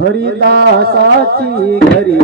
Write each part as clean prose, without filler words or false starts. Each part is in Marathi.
हरिदासाची घरी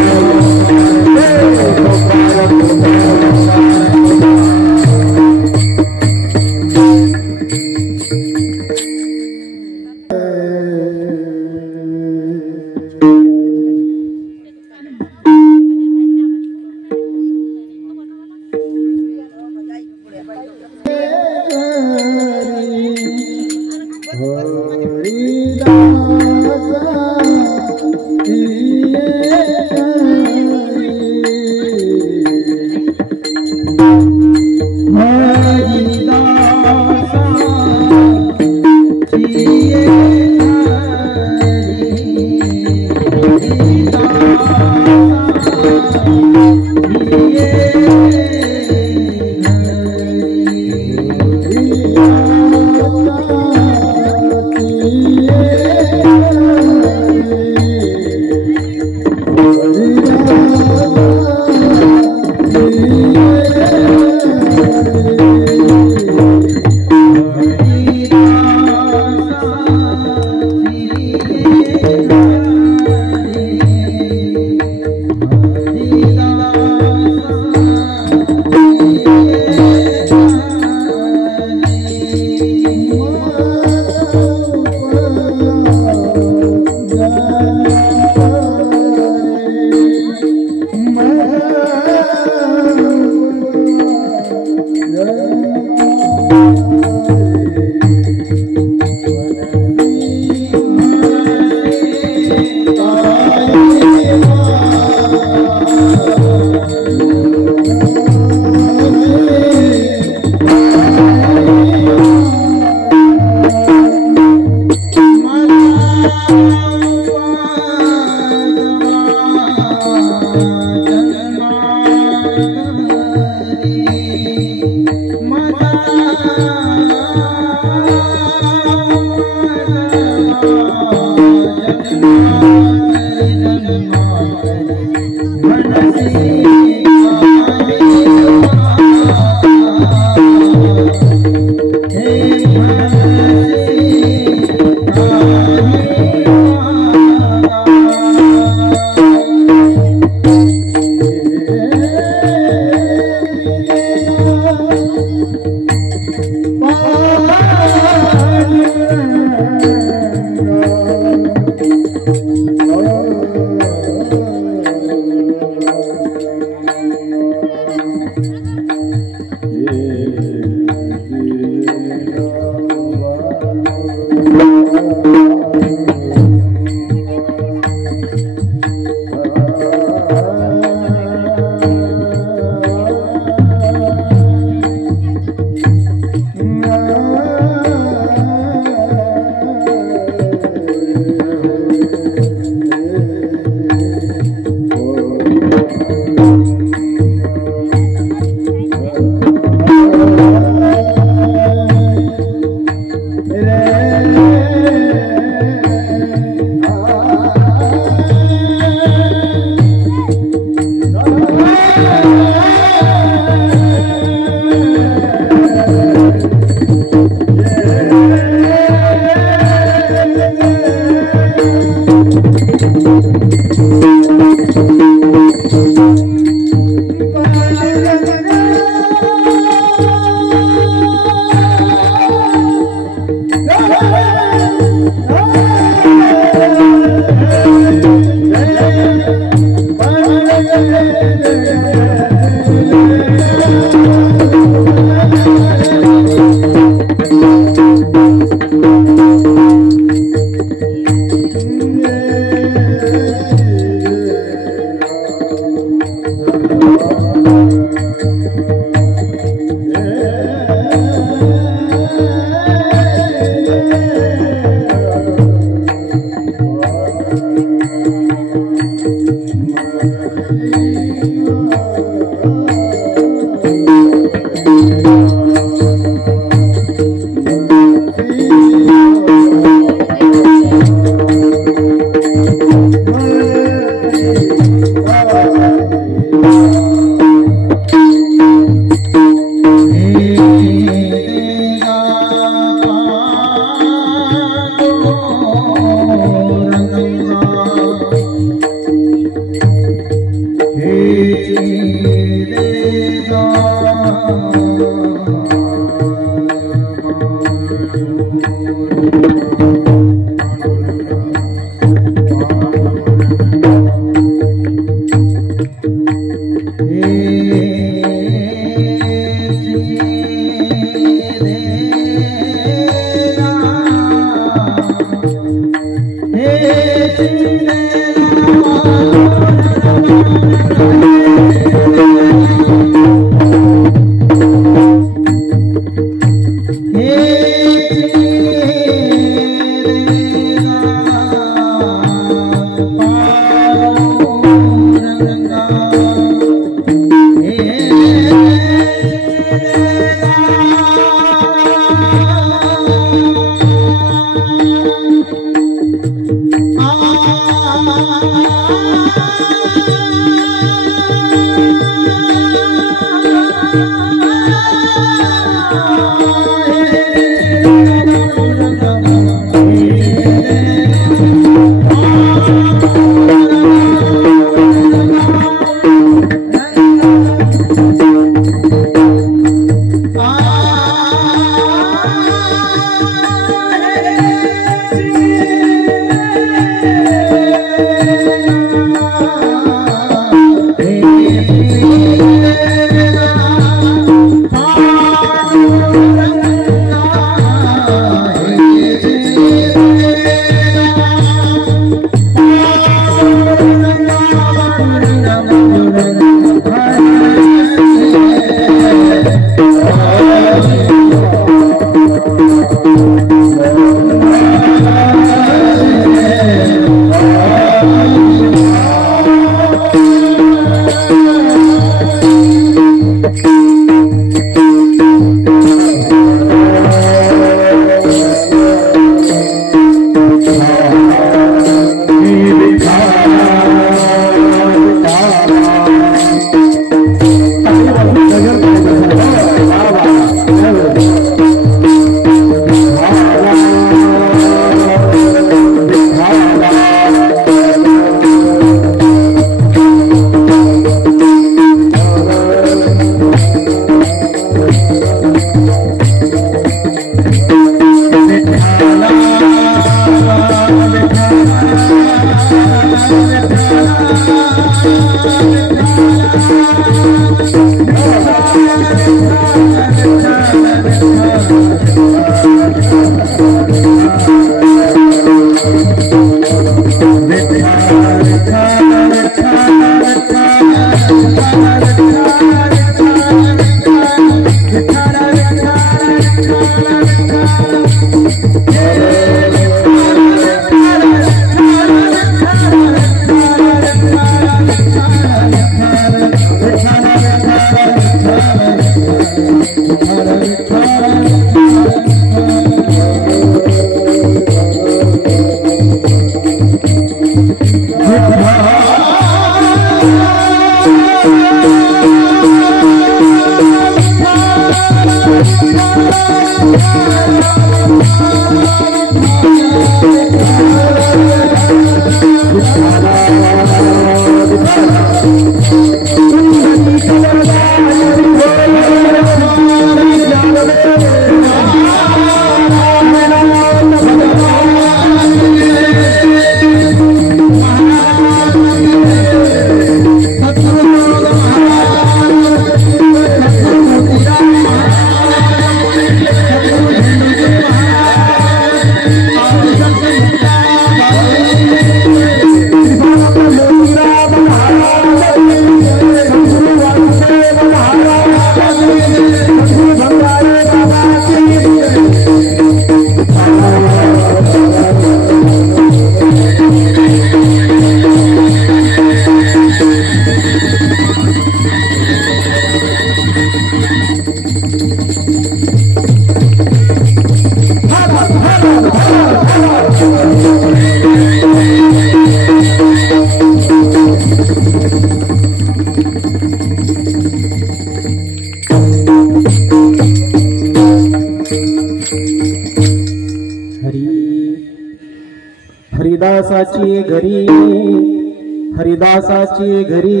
हरिदासाची घरी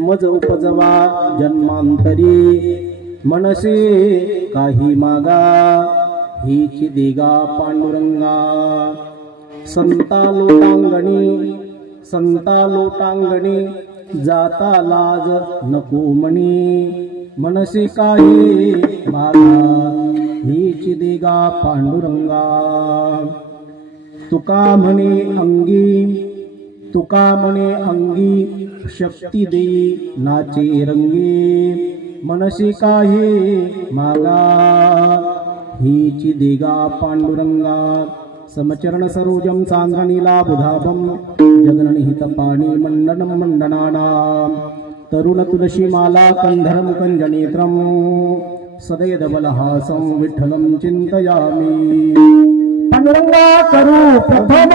मज उपजवा जन्मांतरी मनसे काही मागा हीची दिगा पांडुरंगा संता लोटांगणी जाता लाज नको म्हणी मनसे काही मागा हीची दिगा पांडुरंगा तुका म्हणे अंगी शक्ती देई नाचे रंगी मनसे काही मागा हीची दिगा पांडुरंगा समचरण सरोजम सांगणीला बुधाभम जगननिहित पाणी मंडनम मंडनानाम तरुण तुलसी माला कंधरम कंजनेत्रम सदैदबलहासं विठ्ठलं चिंतयामि पांडुरंगा करू प्रथम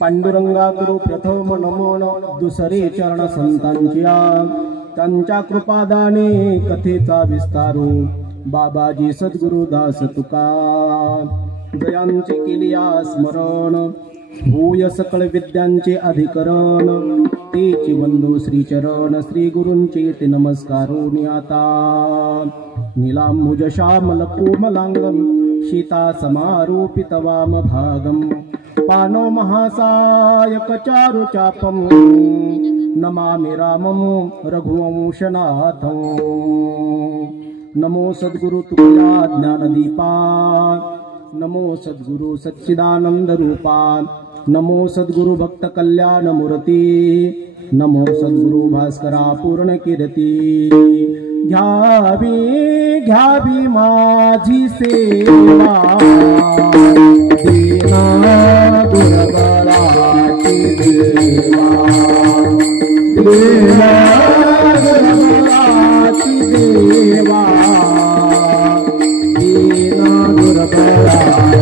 पांडुरंगा करू प्रथम नमन दुसरे चरण संतांच्या त्यांच्या कृपादाने कथेचा विस्तारो बाबाजी सद्गुरुदास तुका जयांचे केलिया स्मरण भूय सकळ विद्यांचे अधिकरण तेची वंदो श्रीचरण श्री गुरूंचे ते नमस्कारो नियाता नीलांबुज श्यामल कोमलांगम सीता समारोपित वाम भागम पानो महासायक चारु चापम नमामि रामं रघुवंशनाथं नमो सद्गुरु तुकया ज्ञानदीपा नमो सद्गुरु सच्चिदानंद रूपा नमो सद्गुरु भक्त कल्याण मूर्ती नमो सद्गुरु भास्करा पूर्ण कीर्ती घ्यावी माझी सेवा दीना दुर्बलाची देवा दीना दुर्बलाची देवा दीना दुर्बलाची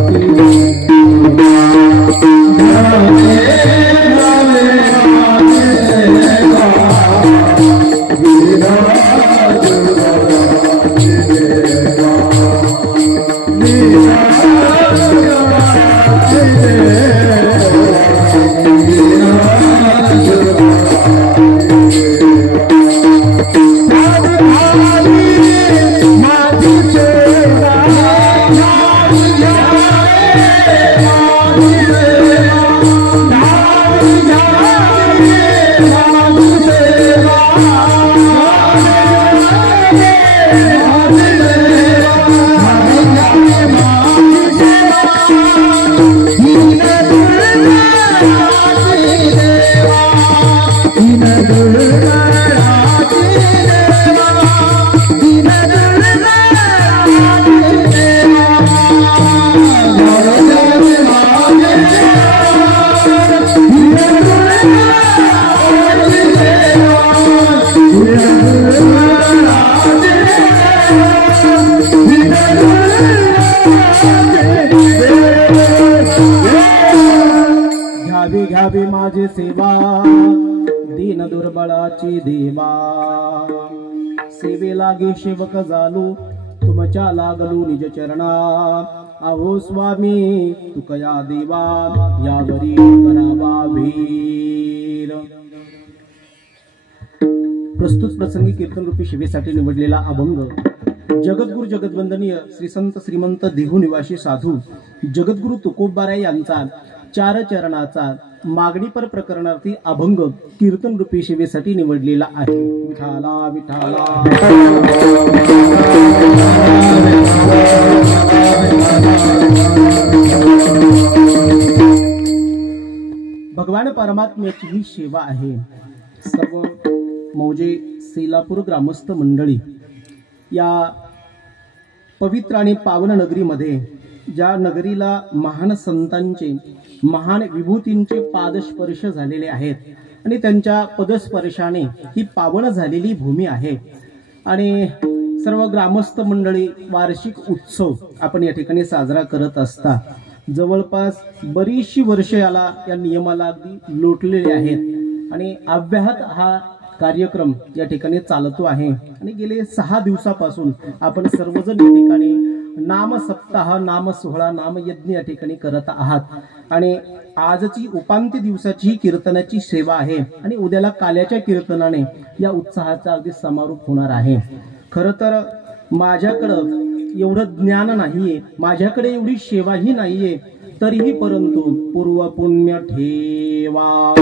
घ्यावी माझी सेवा दीन दुर्बळाची देवा सेवे लागे सेवक झालो तुमच्या लागलो निज चरणा अहो स्वामी तुकया देवा यावरी करावा भीर। प्रस्तुत प्रसंगी कीर्तन रूपी सेवेसाठी निवडलेला अभंग जगद्गुरु जगद्वंदनीय श्री संत श्रीमंत देहू निवासी साधू जगद्गुरु तुकोबाराय यांचा चार चरणाचा मागणीपर प्रकरणार्थी अभंग कीर्तन रूपी सेवेसाठी निवडलेला आहे। विठाला विठाला परमात्म्याची ही सेवा आहे। सर्व मौजे सेलापूर ग्रामस्थ मंडळी या पवित्र आणि पावन नगरीमध्ये, ज्या नगरीला महान संतांचे महान विभूतींचे पादस्पर्श झालेले आहेत आणि त्यांच्या पदस्पर्शाने ही पावन झालेली भूमी आहे आणि सर्व ग्रामस्थ मंडळी वार्षिक उत्सव आपण या ठिकाणी साजरा करत असता जवळपास बरीचशी वर्ष या नियमाला अगदी लोटलेले आहेत आणि अव्याहत हा कार्यक्रम या ठिकाणी चालतो आहे आणि गेले 6 दिवसापासून आपण सर्वजण या ठिकाणी नाम सप्ताह, नाम सोहळा, नाम यज्ञ या ठिकाणी करत आहात आणि आजची उपांत्य दिवसाची कीर्तनाची सेवा आहे आणि उद्याला काल्याच्या कीर्तनाने या उत्साहाचा अगदी समारोप होणार आहे। खरं तर माझ्याकडं एवढं ज्ञान नाहीये, माझ्याकडे एवढी सेवाही नाहीये, तरीही परंतु पूर्व पुण्य ठेवा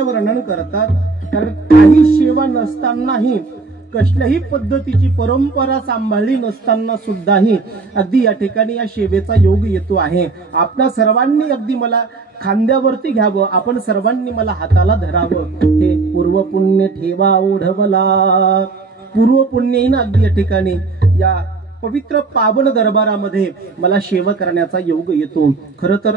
वर्णन करतात। कारण काही सेवा नसतानाही, कसल्याही पद्धतीची परंपरा सांभाळली नसताना सुद्धाही अगदी या ठिकाणी या सेवेचा योग येतो आहे। आपल्या सर्वांनी अगदी मला खांद्यावरती घ्यावं, आपण सर्वांनी मला हाताला धरावं, हे पूर्व पुण्य ठेवा ओढवला। पूर्व पुण्यहीन अगदी या ठिकाणी या पवित्र पावन दरबारामध्ये मला सेवा करण्याचा योग येतो। खरं तर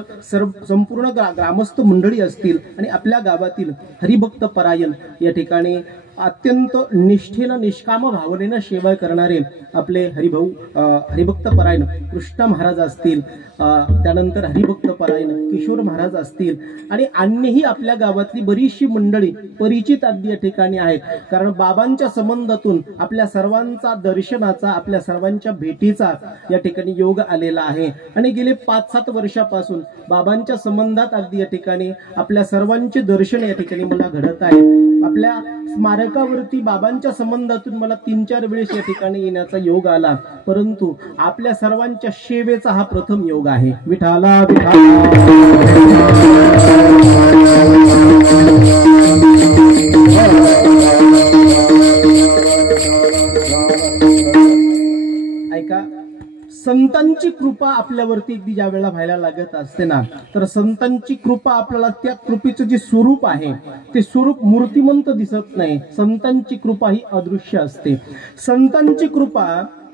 संपूर्ण ग्रामस्थ मंडळी असतील आणि आपल्या गावातील हरिभक्त परायण या ठिकाणी अत्यंत निष्ठेनं निष्काम भावनेनं सेवा करणारे आपले हरिभक्त परायण कृष्ण महाराज असतील, त्यानंतर हरिभक्त परायण किशोर महाराज असतील आणि अन्यही आपल्या गावातली बरीचशी मंडळी परिचित अगदी या ठिकाणी आहेत। कारण बाबांच्या संबंधातून आपल्या सर्वांचा दर्शनाचा, आपल्या सर्वांच्या भेटीचा या ठिकाणी योग आलेला आहे आणि गेले 5-7 वर्षापासून बाबांच्या संबंधात अगदी या ठिकाणी आपल्या सर्वांचे दर्शन या ठिकाणी मला घडत आहे। आपल्या स्मारकावरती बाबांच्या संबंधातून मला 3-4 वेळेस या ठिकाणी येण्याचा योग आला, परंतु आपल्या सर्वांच्या सेवेचा हा प्रथम योग आहे। विठाला विठाला ऐका, संतांची कृपा आपल्यावरती अगदी ज्या वेळेला व्हायला लागत असते ना, तर संतांची कृपा आपल्याला त्या कृपेचं जे स्वरूप आहे ते स्वरूप मूर्तिमंत दिसत नाही। संतांची कृपा ही अदृश्य असते। संतांची कृपा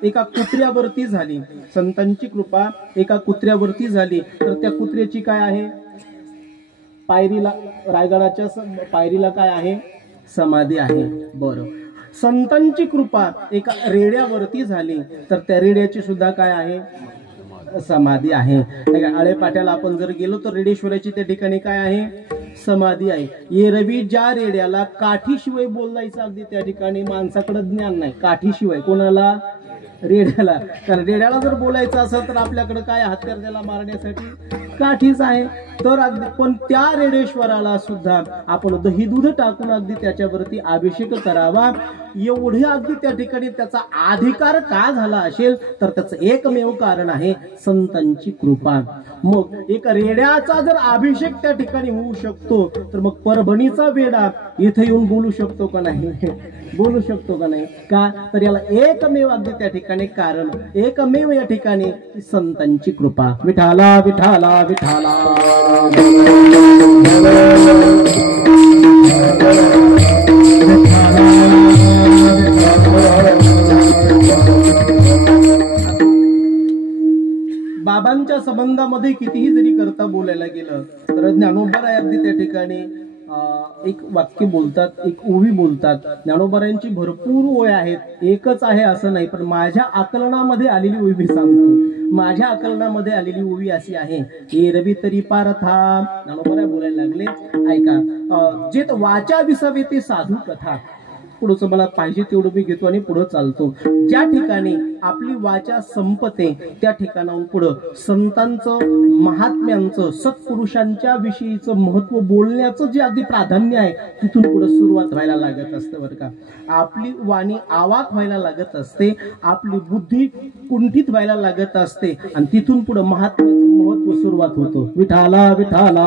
एका कुत्र्यावरती झाली, संतांची कृपा एका कुत्र्यावरती झाली, तर त्या कुत्र्याची काय आहे? पायरीला, रायगडाच्या पायरीला काय आहे? समाधी आहे। बरं, संतांची कृपा एका रेड्यावरती झाली, तर त्या रेड्याची सुद्धा काय आहे? समाधी आहे। आळेपाट्याला आपण जर गेलो तर रेडेश्वराची त्या ठिकाणी काय आहे? समाधी आहे। एरवी ज्या रेड्याला काठीशिवाय बोलायचं अगदी त्या ठिकाणी माणसाकडे ज्ञान नाही, काठीशिवाय। कोणाला? रेड्याला। कारण रेड्याला जर बोलायचं असेल तर आपल्याकडे काय हत्यार त्याला मारण्यासाठी? काठीच आहे। तर अगदी पण त्या रेडेश्वराला सुद्धा आपण दही दूध टाकून अगदी त्याच्यावरती अभिषेक करावा, एवढे अगदी त्या ठिकाणी त्याचा अधिकार का झाला असेल, तर त्याचं एकमेव कारण आहे संतांची कृपा। मग एक रेड्याचा जर अभिषेक त्या ठिकाणी होऊ शकतो, तर मग परभणीचा वेडा इथे येऊन बोलू शकतो का नाही? बोलू शकतो का नाही? का? तर याला एकमेव अगदी त्या ठिकाणी कारण, एकमेव या ठिकाणी संतांची कृपा। विठाला विठाला विठाला बाबांच्या संबंधामध्ये कितीही जरी करता बोलायला गेलं तर ज्ञानोबा अगदी त्या ठिकाणी एक वाक्य बोलतात, एक ओवी बोलतात. ज्ञानोबारायांची भरपूर ओव्या आहेत, एकच आहे असं नाही, पण माझ्या आकलनामध्ये आलेली ओवी मी सांगतो. माझ्या आकलनामध्ये आलेली ओवी अशी आहे, एरवी तरी पारथा. ज्ञानोबा बोलायला लागले, ऐका, जे वाचा विसावे ते साधू कथा. पुढचं मला पाहिजे तेवढं मी घेतो आणि पुढे चालतो. ज्या ठिकाणी आपली वाचा संपते त्या ठिकाणाहून पुढं संतांचं, महात्म्यांचं, सत्पुरुषांच्या विषयीचं महत्व बोलण्याचं जे अगदी प्राधान्य आहे तिथून पुढे सुरुवात व्हायला लागत असते बरं का. आपली वाणी आवाक व्हायला लागत असते, आपली बुद्धी कुंठित व्हायला लागत असते आणि तिथून पुढे महात्म्याचं महत्व सुरुवात होतो. विठाला विठाला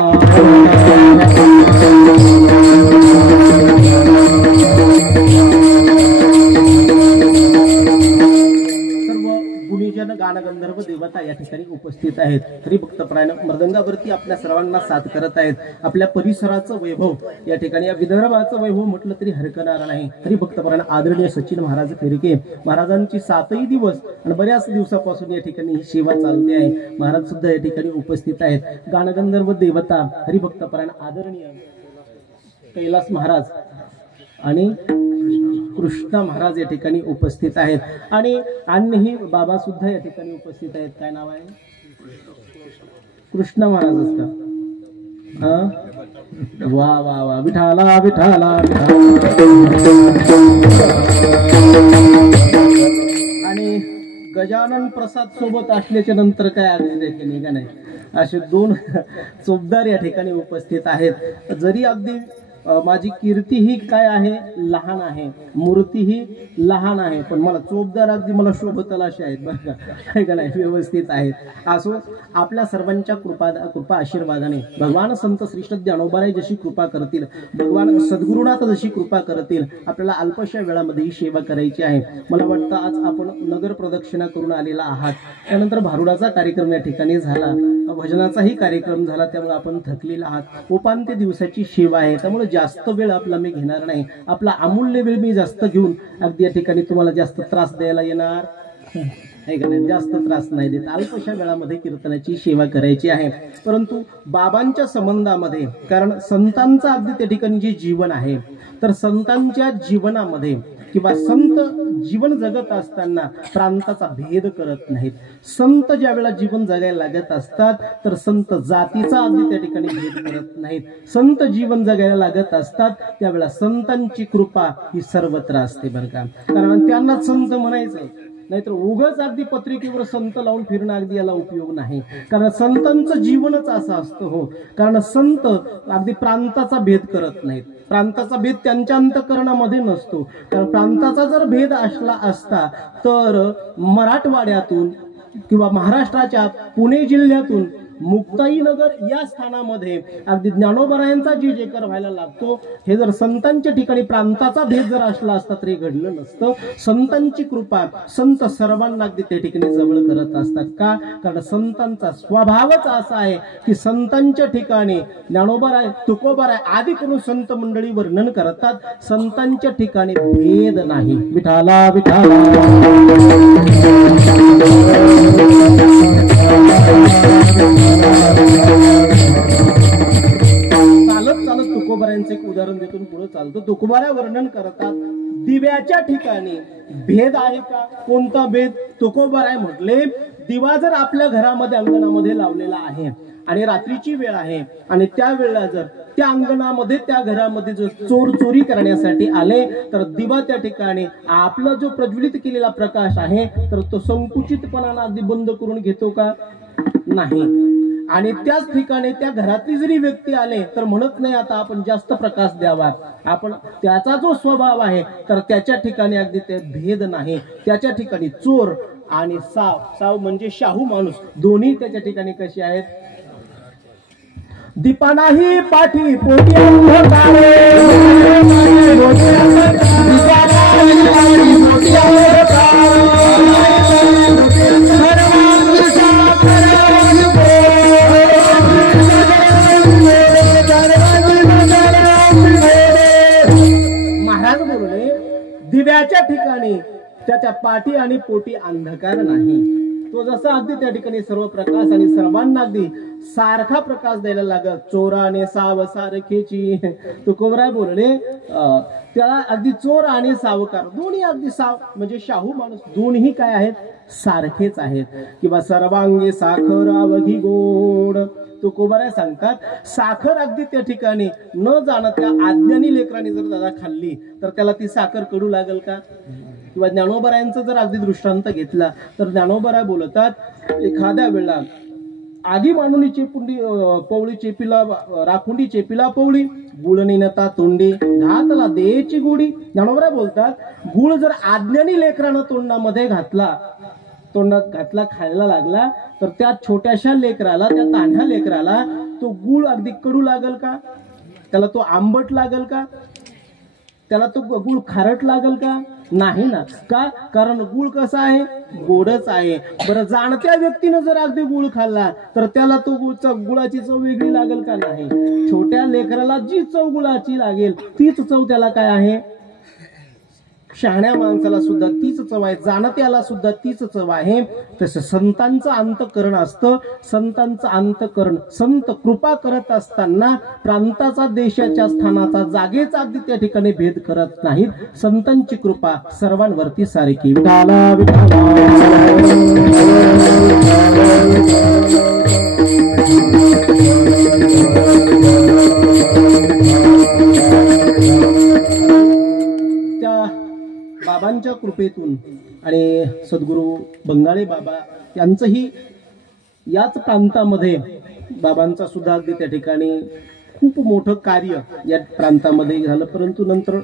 गुणीजन गानगंधर्व देवता या ठिकाणी उपस्थित आहेत. हरिभक्तपरायण मृदंगावरती आपल्या सर्वांना साथ करत आहेत. आपल्या परिसराचं वैभव या ठिकाणी, या विदर्भाचं वैभव म्हटलं तरी हरकणार नाही. हरिभक्तपरायण आदरणीय सचिन महाराज फेरके महाराजांची 7ही दिवस आणि बऱ्याच दिवसापासून या ठिकाणी ही सेवा चालते आहे. महाराज सुद्धा या ठिकाणी उपस्थित आहेत. गानगंधर्व देवता हरिभक्तपरायण आदरणीय कैलास महाराज आणि कृष्णा महाराज या ठिकाणी उपस्थित आहेत आणि अन्यही बाबा सुद्धा या ठिकाणी उपस्थित आहेत. काय नाव आहे? कृष्णा महाराजच का? वा वा वा, विठाला विठाला. आणि गजानन प्रसाद सोबत असल्याच्या नंतर काय अर्थ का नाही, असे 2 चोपदार या ठिकाणी उपस्थित आहेत. जरी अगदी माझी कीर्ती ही काय आहे, लहान आहे, मूर्ती ही लहान आहे, पण मला चोपदार अगदी मला शोभतल असे आहेत बरं का, काय का नाही, व्यवस्थित आहेत. असो, आपल्या सर्वांच्या कृपा आशीर्वादाने भगवान संत श्रेष्ठ ज्ञानोबाराय जशी कृपा करतील, भगवान सद्गुरुनाथ जशी कृपा करतील, आपल्याला अल्पशा वेळामध्ये ही सेवा करायची आहे. मला वाटतं आज आपण नगर प्रदक्षिणा करून आलेला आहात, त्यानंतर भारुडाचा कार्यक्रम या ठिकाणी झाला, भजनाचाही कार्यक्रम झाला, त्यामुळे आपण थकलेला आहात. उपांत्य दिवसाची सेवा आहे, त्यामुळे जास्त वेळ आपला मी घेणार नाही. आपला अमूल्य वेळ मी जास्त घेऊन अगदी या ठिकाणी तुम्हाला जास्त त्रास द्यायला येणार आहे का नाही, जास्त त्रास नाही देत. अल्पशा वेळामध्ये कीर्तनाची सेवा करायची आहे. परंतु बाबांच्या संबंधामध्ये, कारण संतांचं अगदी त्या ठिकाणी जे जीवन आहे, तर संतांच्या जीवनामध्ये किंवा संत जीवन जगत असताना प्रांताचा भेद करत नाहीत. संत ज्या वेळेला जीवन जगायला लागत असतात तर संत जातीचा अगदी त्या ठिकाणी भेद करत नाहीत. संत जीवन जगायला लागत असतात त्यावेळेला संतांची कृपा ही सर्वत्र असते बरं का, कारण त्यांना संत म्हणायचं, नाहीतर उगाच अगदी पत्रिकेवर संत लावून फिरणं अगदी याला उपयोग नाही. कारण संतांचं जीवनच असं असतं. हो, कारण संत अगदी प्रांताचा भेद करत नाहीत. प्रांताचा भेद त्यांच्या अंतःकरणामध्ये नसतो. कारण प्रांताचा जर भेद असला असता तर मराठवाड्यातून किंवा महाराष्ट्राच्या पुणे जिल्ह्यातून मुक्ताईनगर या स्थानामध्ये अगदी ज्ञानोबारायांचा जे जेकर व्हायला लागतो, हे जर संतांच्या ठिकाणी प्रांताचा भेद जर असला असता तरी घडलं नसतं. संतांची कृपा संत सर्वांना अगदी त्या ठिकाणी जवळ करत असतात. का? कारण संतांचा स्वभावच असा आहे की संतांच्या ठिकाणी ज्ञानोबाराय, तुकोबाराय आदी करून संत मंडळी वर्णन करतात, संतांच्या ठिकाणी भेद नाही. विठाला विठाला. चालत चालत तुकोबारायांचं एक उदाहरण देतून पुढे चालतो. तुकोबारा वर्णन करतात, दिव्याच्या ठिकाणी भेद आहे का? कोणता भेद? तुकोबाराय म्हटले, दिवा जर आपल्या घरामध्ये अंगणामध्ये लावलेला आहे आणि रात्रीची वेळ आहे आणि त्या वेळेला जर त्या अंगणामध्ये त्या घरामध्ये जर चोर चोरी करण्यासाठी आले तर दिवा त्या ठिकाणी आपला जो प्रज्वलित केलेला प्रकाश आहे तर तो संकुचितपणाने अगदी बंद करून घेतो का? नाही. आणि त्याच ठिकाणी त्या घरातली जरी व्यक्ती आले तर म्हणत नाही आता आपण जास्त प्रकाश द्यावा, आपण त्याचा जो स्वभाव आहे तर त्याच्या ठिकाणी अगदी ते भेद नाही. त्याच्या ठिकाणी चोर आणि साव म्हणजे शाहू माणूस दोन्ही त्याच्या ठिकाणी कसे आहेत? दीपानाही पाठी पोटी महाराज बोलले, दिव्याच्या ठिकाणी त्याच्या पाठी आणि पोटी अंधकार नाही. तो जसा अगदी त्या ठिकाणी सर्व प्रकाश आणि सर्वांना अगदी सारखा प्रकाश द्यायला लागत. चोराने साव सारखेची तुकोबराय बोलले. त्याला अगदी चोर आणि सावकार दोन्ही अगदी साव म्हणजे शाहू माणूस दोन्ही काय आहेत, सारखेच आहेत. किंवा सर्वांगी साखर अवघी गोड. तुकोबराय सांगतात साखर अगदी त्या ठिकाणी न जाणत्या अज्ञानी लेकरांनी जर दादा खाल्ली तर त्याला ती साखर कडू लागेल का? किंवा ज्ञानोबरायांचा जर अगदी दृष्टांत घेतला तर ज्ञानोबराय बोलतात एखाद्या वेळा आधी मानुनी चेपुंडी पवळी चेपीला राखुंडी चेपीला पवळी गुळ नेता तोंडी घातला देची गोडी. ज्ञानोबराय बोलतात गुळ जर अज्ञानी लेकरानं तोंडामध्ये तोंडात घातला खायला लागला तर त्या छोट्याशा लेकराला त्या तान्ह्या लेकराला तो गुळ अगदी कडू लागल का? त्याला तो आंबट लागल का? त्याला तो गुळ खारट लागल का? नाही ना. का? कारण गुळ कसा आहे, गोडच आहे. बरं जाणत्या व्यक्तीनं जर अगदी गुळ खाल्ला तर त्याला तो गुळाची चव वेगळी लागेल का? नाही. छोट्या लेकराला जी चव गुळाची लागेल तीच चव त्याला काय आहे, शहाण्या माणसाला सुद्धा तीच चव आहे, जाणत्याला सुद्धा तीच चव आहे. तसं संतांचं अंतःकरण असतं. संतांचं अंतःकरण संत कृपा करत असताना प्रांताचा देशाच्या स्थानाचा जागेचा अगदी त्या ठिकाणी भेद करत नाहीत. संतांची कृपा सर्वांवरती सारखी. बाबांच्या कृपेतून आणि सद्गुरू बंगाळे बाबा यांचंही याच प्रांतामध्ये बाबांचा सुद्धा अगदी त्या ठिकाणी खूप मोठं कार्य या प्रांतामध्ये झालं. परंतु नंतर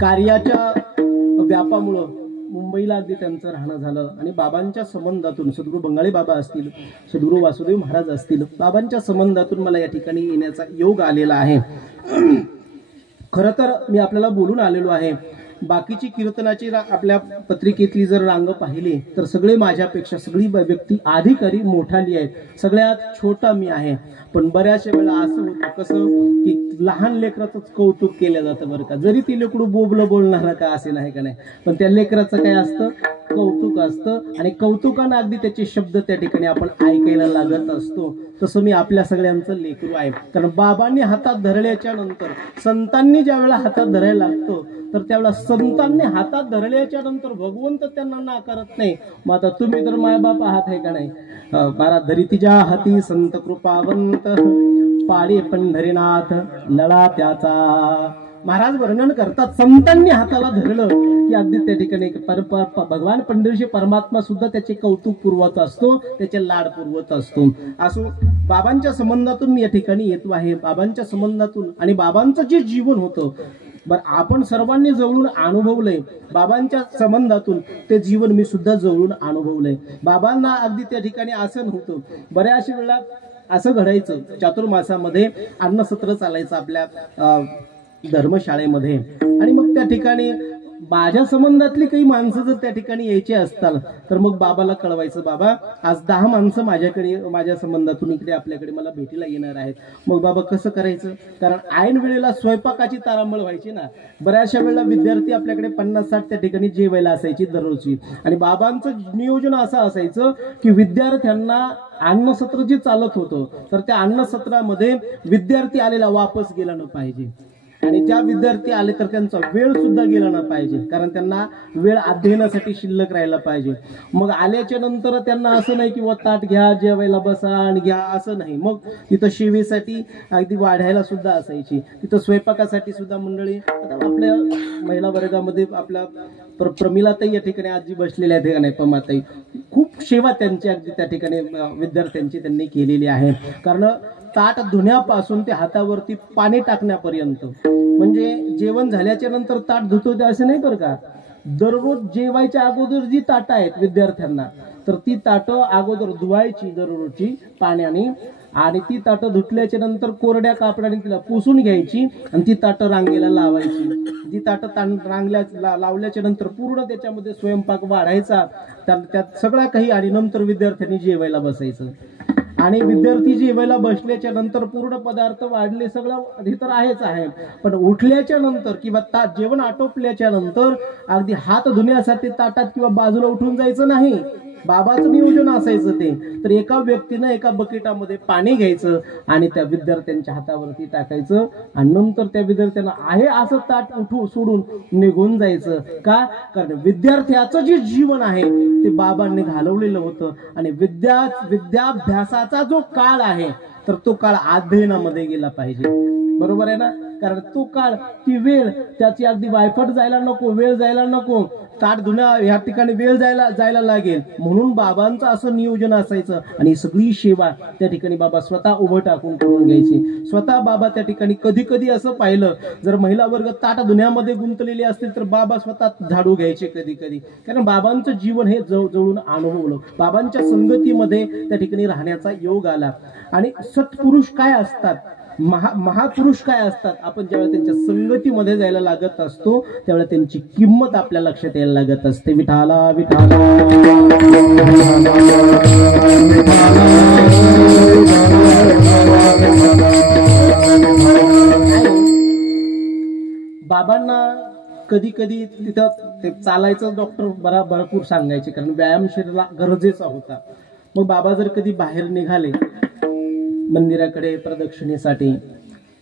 कार्याच्या व्यापामुळं मुंबईला अगदी त्यांचं राहणं झालं आणि बाबांच्या संबंधातून सद्गुरू बंगाळे बाबा असतील, सद्गुरू वासुदेव महाराज असतील, बाबांच्या संबंधातून मला या ठिकाणी येण्याचा योग आलेला आहे. खरं तर मी आपल्याला बोलून आलेलो आहे. बाकीची कीर्तनाची आपल्या पत्रिकेतली जर रांग पाहिली तर सगळे माझ्यापेक्षा सगळी व्यक्ती अधिकारी मोठाली आहेत. सगळ्यात छोटा मी आहे. पण बऱ्याचशा वेळा असं होतं कसं की लहान लेकराचंच कौतुक केलं जातं बरं का. जरी ती लेकरू बोबलं बोलणार का असे नाही का नाही, पण त्या लेकराचं काय असतं, कौतुक असतं. आणि कौतुकानं अगदी त्याचे शब्द त्या ठिकाणी आपण ऐकायला लागत असतो. तसं मी आपल्या सगळ्यांचं लेकरू आहे. कारण बाबांनी हातात धरल्याच्या नंतर, संतांनी ज्या वेळेला हातात धरायला लागतो तर त्यावेळेला संतांनी हातात धरल्याच्या नंतर भगवंत त्यांना नाकारत नाही. मग आता तुम्ही तर मायबाप आहात आहे का नाही. बारा धरी तिच्या हाती संत कृपावंत पाडे पंढरीनाथ लढा त्याचा. महाराज वर्णन करतात संतांनी हाताला धरलं की अगदी त्या ठिकाणी भगवान पंढरीशी परमात्मा सुद्धा त्याचे कौतुक पुरवत असतो, त्याचे लाड पुरवत असतो. असो बाबांच्या संबंधातून मी या ठिकाणी येतो आहे. बाबांच्या संबंधातून आणि बाबांचं जे जीवन होतं बरं आपण सर्वांनी जवळून अनुभवलंय. बाबांच्या संबंधातून ते जीवन मी सुद्धा जवळून अनुभवलंय. बाबांना अगदी त्या ठिकाणी असं नव्हतं. बऱ्याचशा वेळा असं घडायचं चातुर्मासामध्ये अन्नसत्र चालायचं आपल्या धर्मशाळेमध्ये आणि मग त्या ठिकाणी माझ्या संबंधातली काही माणसं जर त्या ठिकाणी यायची असतात तर मग बाबाला कळवायचं बाबा आज 10 माणसं माझ्याकडे माझ्या संबंधातून इकडे आपल्याकडे मला भेटीला येणार आहेत. मग बाबा कसं करायचं, कारण ऐन वेळेला स्वयंपाकाची तारांबळ व्हायची ना. बऱ्याचशा वेळेला विद्यार्थी आपल्याकडे 50-60 त्या ठिकाणी जेवायला असायची दररोजची. आणि बाबांचं नियोजन असं असायचं की विद्यार्थ्यांना अन्नसत्र जे चालत होतं तर त्या अन्नसत्रामध्ये विद्यार्थी आलेला वापस गेला न पाहिजे आणि ज्या विद्यार्थी आले तर त्यांचा वेळ सुद्धा गेला न पाहिजे, कारण त्यांना वेळ अध्ययनासाठी शिल्लक राहायला पाहिजे. मग आल्याच्या नंतर त्यांना असं नाही की ताट घ्या जेवायला बसा आणि घ्या असं नाही. मग तिथं शेवेसाठी अगदी वाढायला सुद्धा असायची, तिथं स्वयंपाकासाठी सुद्धा मंडळी. आता आपल्या महिला वर्गामध्ये आपल्या प्रमिलाताई या ठिकाणी आजी बसलेल्या आहेत नाही, पमाताई खूप सेवा त्यांची अगदी त्या ठिकाणी विद्यार्थ्यांची त्यांनी केलेली आहे. कारण ताट धुण्यापासून ते हातावरती पाणी टाकण्यापर्यंत म्हणजे जेवण झाल्याच्या नंतर ताट धुतो ते असं नाही बरं का. दररोज जेवायच्या अगोदर जी ताटं आहेत विद्यार्थ्यांना तर ती ताटं अगोदर धुवायची दररोजची पाण्याने आणि ती ताटं धुतल्याच्या नंतर कोरड्या कापडाने तिला पुसून घ्यायची आणि ती ताटं रांगेला लावायची. ती ताटं लावल्याच्या नंतर पूर्ण त्याच्यामध्ये स्वयंपाक वाढायचा त्यात सगळा काही आणि नंतर विद्यार्थ्यांनी जेवायला बसायचं. आणि विद्यार्थी जेवायला बसल्याच्या नंतर पूर्ण पदार्थ वाढले सगळं हे तर आहेच आहे, पण उठल्याच्या नंतर किंवा जेवण आटोपल्याच्या नंतर अगदी हात धुण्यासाठी ताटात किंवा बाजूला उठून जायचं नाही. बाबाचं नियोजन असायचं ते. तर एका व्यक्तीनं एका बकेटामध्ये पाणी घ्यायचं आणि त्या विद्यार्थ्यांच्या हातावरती टाकायचं आणि नंतर त्या विद्यार्थ्यांना आहे असं ताट सोडून निघून जायचं. का? कारण विद्यार्थ्याचं जे जीवन आहे ते बाबांनी घालवलेलं होतं आणि विद्याभ्यासाचा जो काळ आहे तर तो काळ अध्ययनामध्ये गेला पाहिजे. बरोबर आहे ना? कारण तो काळ, ती वेळ, त्याची अगदी वायफट जायला नको, वेळ जायला नको, ताट धुण्या या ठिकाणी वेळ जायला लागेल म्हणून बाबांचं असं नियोजन असायचं. आणि सगळी सेवा त्या ठिकाणी बाबा स्वतः उभं टाकून करून घ्यायची. स्वतः बाबा त्या ठिकाणी कधी कधी असं पाहिलं, जर महिला वर्ग ताट धुण्यामध्ये गुंतलेले असतील तर बाबा स्वतः झाडू घ्यायचे कधी कधी. कारण बाबांचं जीवन हे जवळून अनुभवलं, बाबांच्या संगतीमध्ये त्या ठिकाणी राहण्याचा योग आला. आणि सत्पुरुष काय असतात, महापुरुष काय असतात, आपण ज्यावेळेला त्यांच्या संगतीमध्ये जायला लागत असतो त्यावेळेला त्यांची किंमत आपल्या लक्षात यायला लागत असते. विठाला विठाला बाबांना कधी कधी तिथं ते चालायचं डॉक्टर भरपूर सांगायचे, कारण व्यायाम शरीराला गरजेचा होता. मग बाबा जर कधी बाहेर निघाले मंदिराकडे प्रदक्षिणेसाठी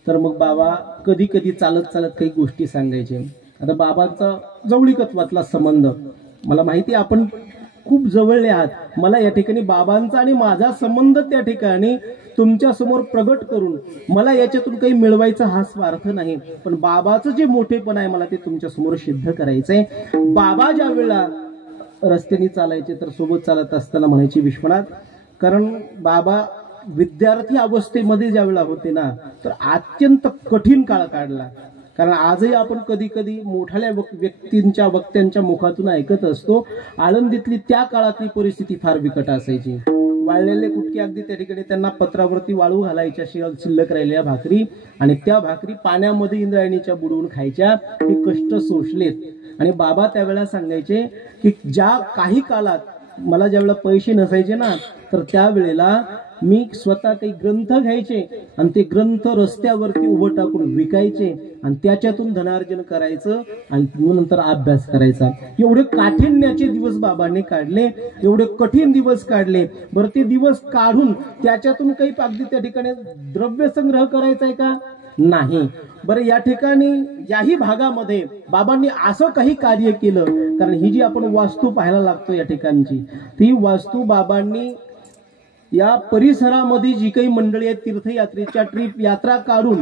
तर मग बाबा कधी कधी चालत चालत काही गोष्टी सांगायचे. आता बाबांचा जवळीकत्वातला संबंध मला माहिती, आपण खूप जवळले आहात. मला या ठिकाणी बाबांचा आणि माझा संबंध त्या ठिकाणी तुमच्या समोर प्रगट करून मला याच्यातून काही मिळवायचा हा स्वार्थ नाही, पण बाबाचं जे मोठेपण आहे मला ते तुमच्या समोर सिद्ध करायचंय. बाबा ज्या वेळेला रस्त्याने चालायचे तर सोबत चालत असताना म्हणायचे विश्वनाथ, कारण बाबा विद्यार्थी अवस्थेमध्ये ज्या वेळेला होते ना तर अत्यंत कठीण काळ काढला. कारण आजही आपण कधी कधी मोठ्या वक्त्यांच्या मुखातून ऐकत असतो, आळंदीतली त्या काळातली परिस्थिती फार बिकट असायची. वाळलेले कुटके अगदी त्या ठिकाणी त्यांना पत्रावरती वाळू घालायच्या, शिल्लक राहिलेल्या भाकरी, आणि त्या भाकरी पाण्यामध्ये इंद्रायणीच्या बुडवून खायच्या. हे कष्ट सोसलेत. आणि बाबा त्यावेळेला सांगायचे की ज्या काही काळात मला ज्यावेळेला पैसे नसायचे ना तर त्यावेळेला मी स्वतः काही ग्रंथ घ्यायचे आणि ते ग्रंथ रस्त्यावरती उभं टाकून विकायचे आणि त्याच्यातून धनार्जन करायचं आणि नंतर अभ्यास करायचा. एवढे काठिण्याचे दिवस बाबांनी काढले, एवढे कठीण दिवस काढले. बरं, ते दिवस काढून त्याच्यातून काही अगदी त्या ठिकाणी द्रव्य संग्रह करायचा आहे का? नाही. बरं, या ठिकाणी याही भागामध्ये बाबांनी असं काही कार्य केलं, कारण ही जी आपण वास्तू पाहायला लागतो या ठिकाणची, ती वास्तू बाबांनी या परिसरामध्ये जी काही मंडळी आहेत तीर्थयात्रेच्या यात्रा काढून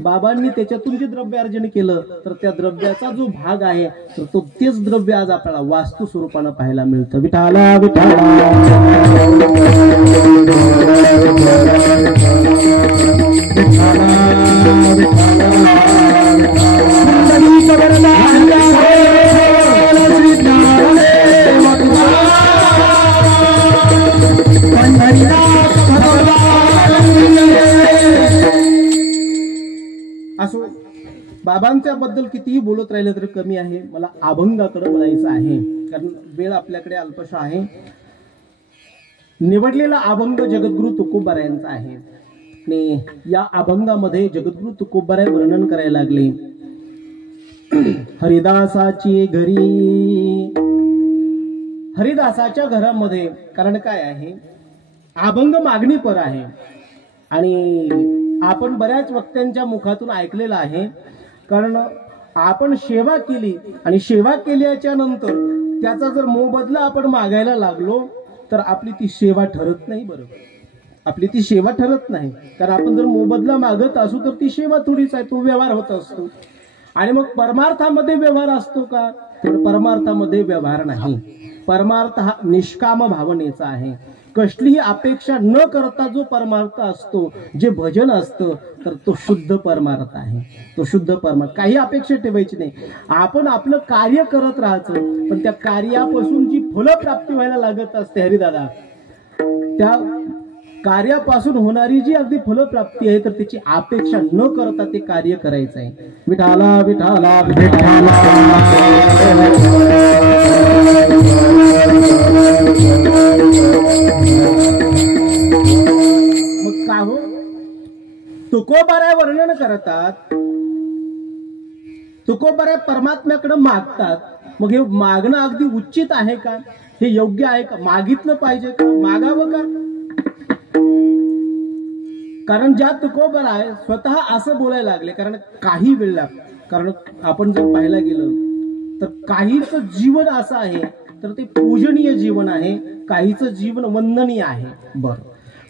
बाबांनी त्याच्यातून जे द्रव्य अर्जन केलं तर त्या द्रव्याचा जो भाग आहे तर तो तेच द्रव्य आज आपल्याला वास्तू स्वरूपानं पाहायला मिळतं. विठाला विठाला असो, बाबांच्या बद्दल कितीही बोलत राहिलं तरी कमी आहे. मला अभंगाकडे बोलायचं आहे, कारण वेळ आपल्याकडे अल्पशा आहे. निवडलेला अभंग जगद्गुरु तुकोबाराय यांचा आहे आणि या अभंगामध्ये जगद्गुरु तुकोबाराय वर्णन करायला लागले हरिदासाची घरी, हरिदासाच्या घरामध्ये. कारण काय आहे, अभंग मागणी पर आहे आणि आपण बऱ्याच वक्त्यांच्या मुखातून ऐकलेलं आहे. कारण आपण सेवा केली आणि सेवा केल्याच्या नंतर त्याचा जर मोबदला आपण मागायला लागलो तर आपली ती सेवा ठरत नाही. बरोबर, आपली ती सेवा ठरत नाही. कारण आपण जर मोबदला मागत असू तर ती सेवा थोडीच आहे, तो व्यवहार होत असतो. आणि मग परमार्थामध्ये व्यवहार असतो का? तर परमार्थामध्ये व्यवहार नाही. परमार्थ हा निष्काम भावनेचा आहे. कसलीही अपेक्षा न करता जो परमार्थ असतो, जे भजन असतं, तर तो शुद्ध परमार्थ आहे. तो शुद्ध परमार्थ, काही अपेक्षा ठेवायची नाही. आपण आपलं कार्य करत राहायचं, पण त्या कार्यापासून जी फलप्राप्ती व्हायला लागत असते हरिदादा, त्या कार्यापासून होणारी जी अगदी फलप्राप्ती आहे तर त्याची अपेक्षा न करता ते कार्य करायचं आहे. विठाला विठाला विठाला. मग का हो, तुकोबाराय वर्णन करतात, तुकोबाराय परमात्म्याकडे मागतात. मग हे मागणं अगदी उचित आहे का? हे योग्य आहे का? मागितलं पाहिजे का? मागावं का? कारण ज्या तुकोबर आहे स्वतः असं बोलायला लागले. कारण काही वेळेला, कारण आपण जर पाहायला गेलं तर काहीच जीवन असं आहे तर ते पूजनीय जीवन आहे, काहीच जीवन वंदनीय आहे. बरं,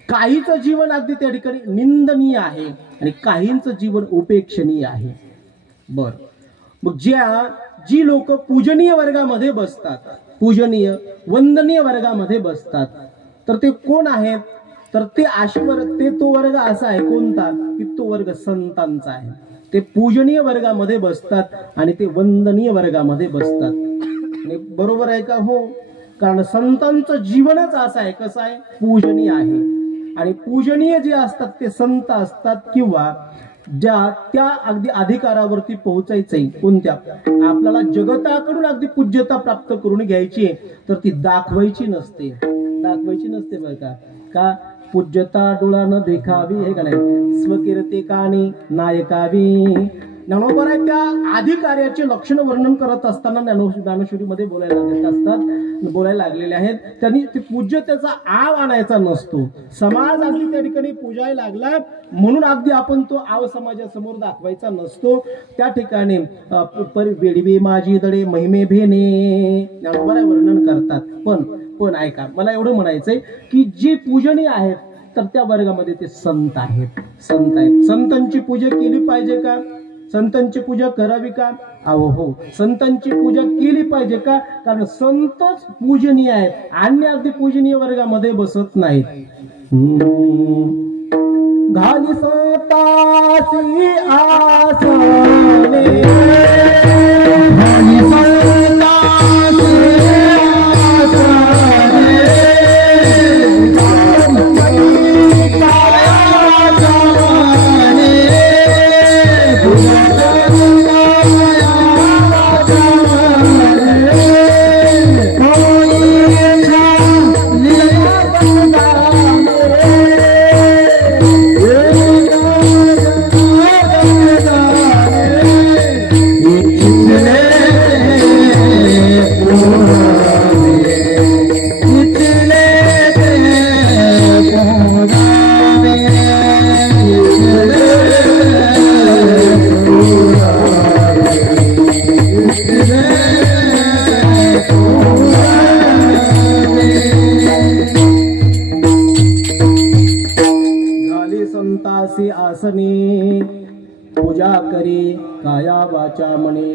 काहीच जीवन अगदी त्या ठिकाणी निंदनीय आहे आणि काहींचं जीवन उपेक्षणीय आहे. बर, मग जी लोक पूजनीय वर्गामध्ये बसतात, पूजनीय वंदनीय वर्गामध्ये बसतात, तर ते कोण आहेत? तर ते तो वर्ग असा आहे कोणता की तो वर्ग संतांचा आहे. ते पूजनीय वर्गामध्ये बसतात आणि ते वंदनीय वर्गामध्ये बसतात. आणि बरोबर आहे का? हो, कारण संतांचं जीवनच असं आहे, कसं आहे? पूजनीय आहे. आणि पूजनीय जे असतात ते संत असतात किंवा त्या अगदी अधिकारावरती पोहोचायचंय. कोणत्या? आपल्याला जगताकडून अगदी पूज्यता प्राप्त करून घ्यायची तर ती दाखवायची नसते, बरं का? पूज्यता डोळानं देखावी, हे का नाही? स्वकीर्ती कानी नायकावी. ज्ञानोबा आहे त्या अधिकार्याचे लक्षण वर्णन करत असताना ज्ञानेश्वरीमध्ये बोलायला लागलेले आहेत. त्यांनी ते पूज्यतेचा आव आणायचा नसतो. समाज अगदी त्या ठिकाणी पूजायला लागला म्हणून अगदी आपण तो आव समाजासमोर दाखवायचा नसतो. त्या ठिकाणी वेडवे माझी दडे महिमे भेने ज्ञानोबा वर्णन करतात. पण ऐका, मला एवढं म्हणायचंय की जे पूजनीय आहेत तर त्या वर्गामध्ये ते संत आहेत. संतांची पूजा केली पाहिजे का? संतांची पूजा करावी का? हो, संतांची पूजा केली पाहिजे का? कारण संतच पूजनीय आहेत, अन्य अगदी पूजनीय वर्गामध्ये बसत नाहीत. घाली संतासी आसने, घाली संतासी पूजा करी काया वाचा म्हणे,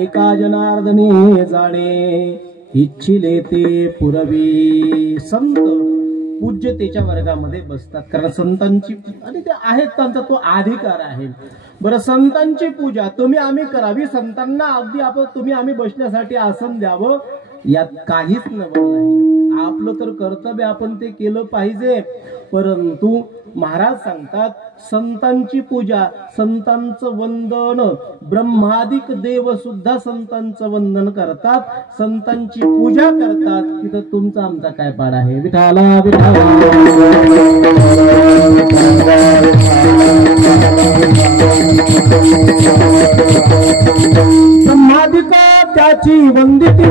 एका जनार्दनी जाणे इच्छिले ते पुरवी. संत पूज्यतेच्या वर्गामध्ये बसतात कारण संतांची आणि ते आहेत, त्यांचा तो अधिकार आहे. बरं, संतांची पूजा तुम्ही आम्ही करावी, संतांना अगदी तुम्ही आम्ही बसण्यासाठी आसन द्यावं, यात काहीच नवल नाही. आपलं तर कर्तव्य आपण ते केलं पाहिजे. परंतु महाराज सांगतात संतांची पूजा, संतांचं वंदन, ब्रह्मादिक देव सुद्धा संतांचं वंदन करतात, संतांची पूजा करतात. तिथं तुमचा आमचा काय पाड आहे? विठाला विठाला ब्रह्मादिका त्याची वंदिती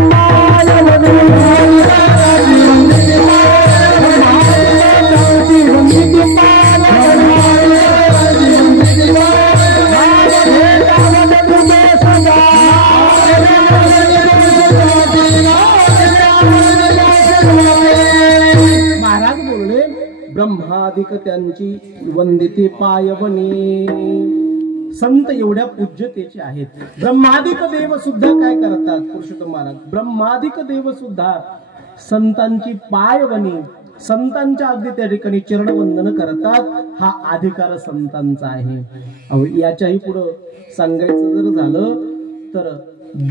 महाराज बोलले ब्रह्मादिक त्यांची वंदिते पायवनी. संत एवढ्या पूज्यतेचे आहेत. ब्रह्मादिक देव सुद्धा काय करतात? पुरुषोत्तम महाराज ब्रह्मादिक देव सुद्धा संतांची पायवनी, संतांच्या अगदी त्या ठिकाणी चरणवंदन करतात. हा अधिकार संतांचा आहे. याच्याही पुढं सांगायचं जर झालं तर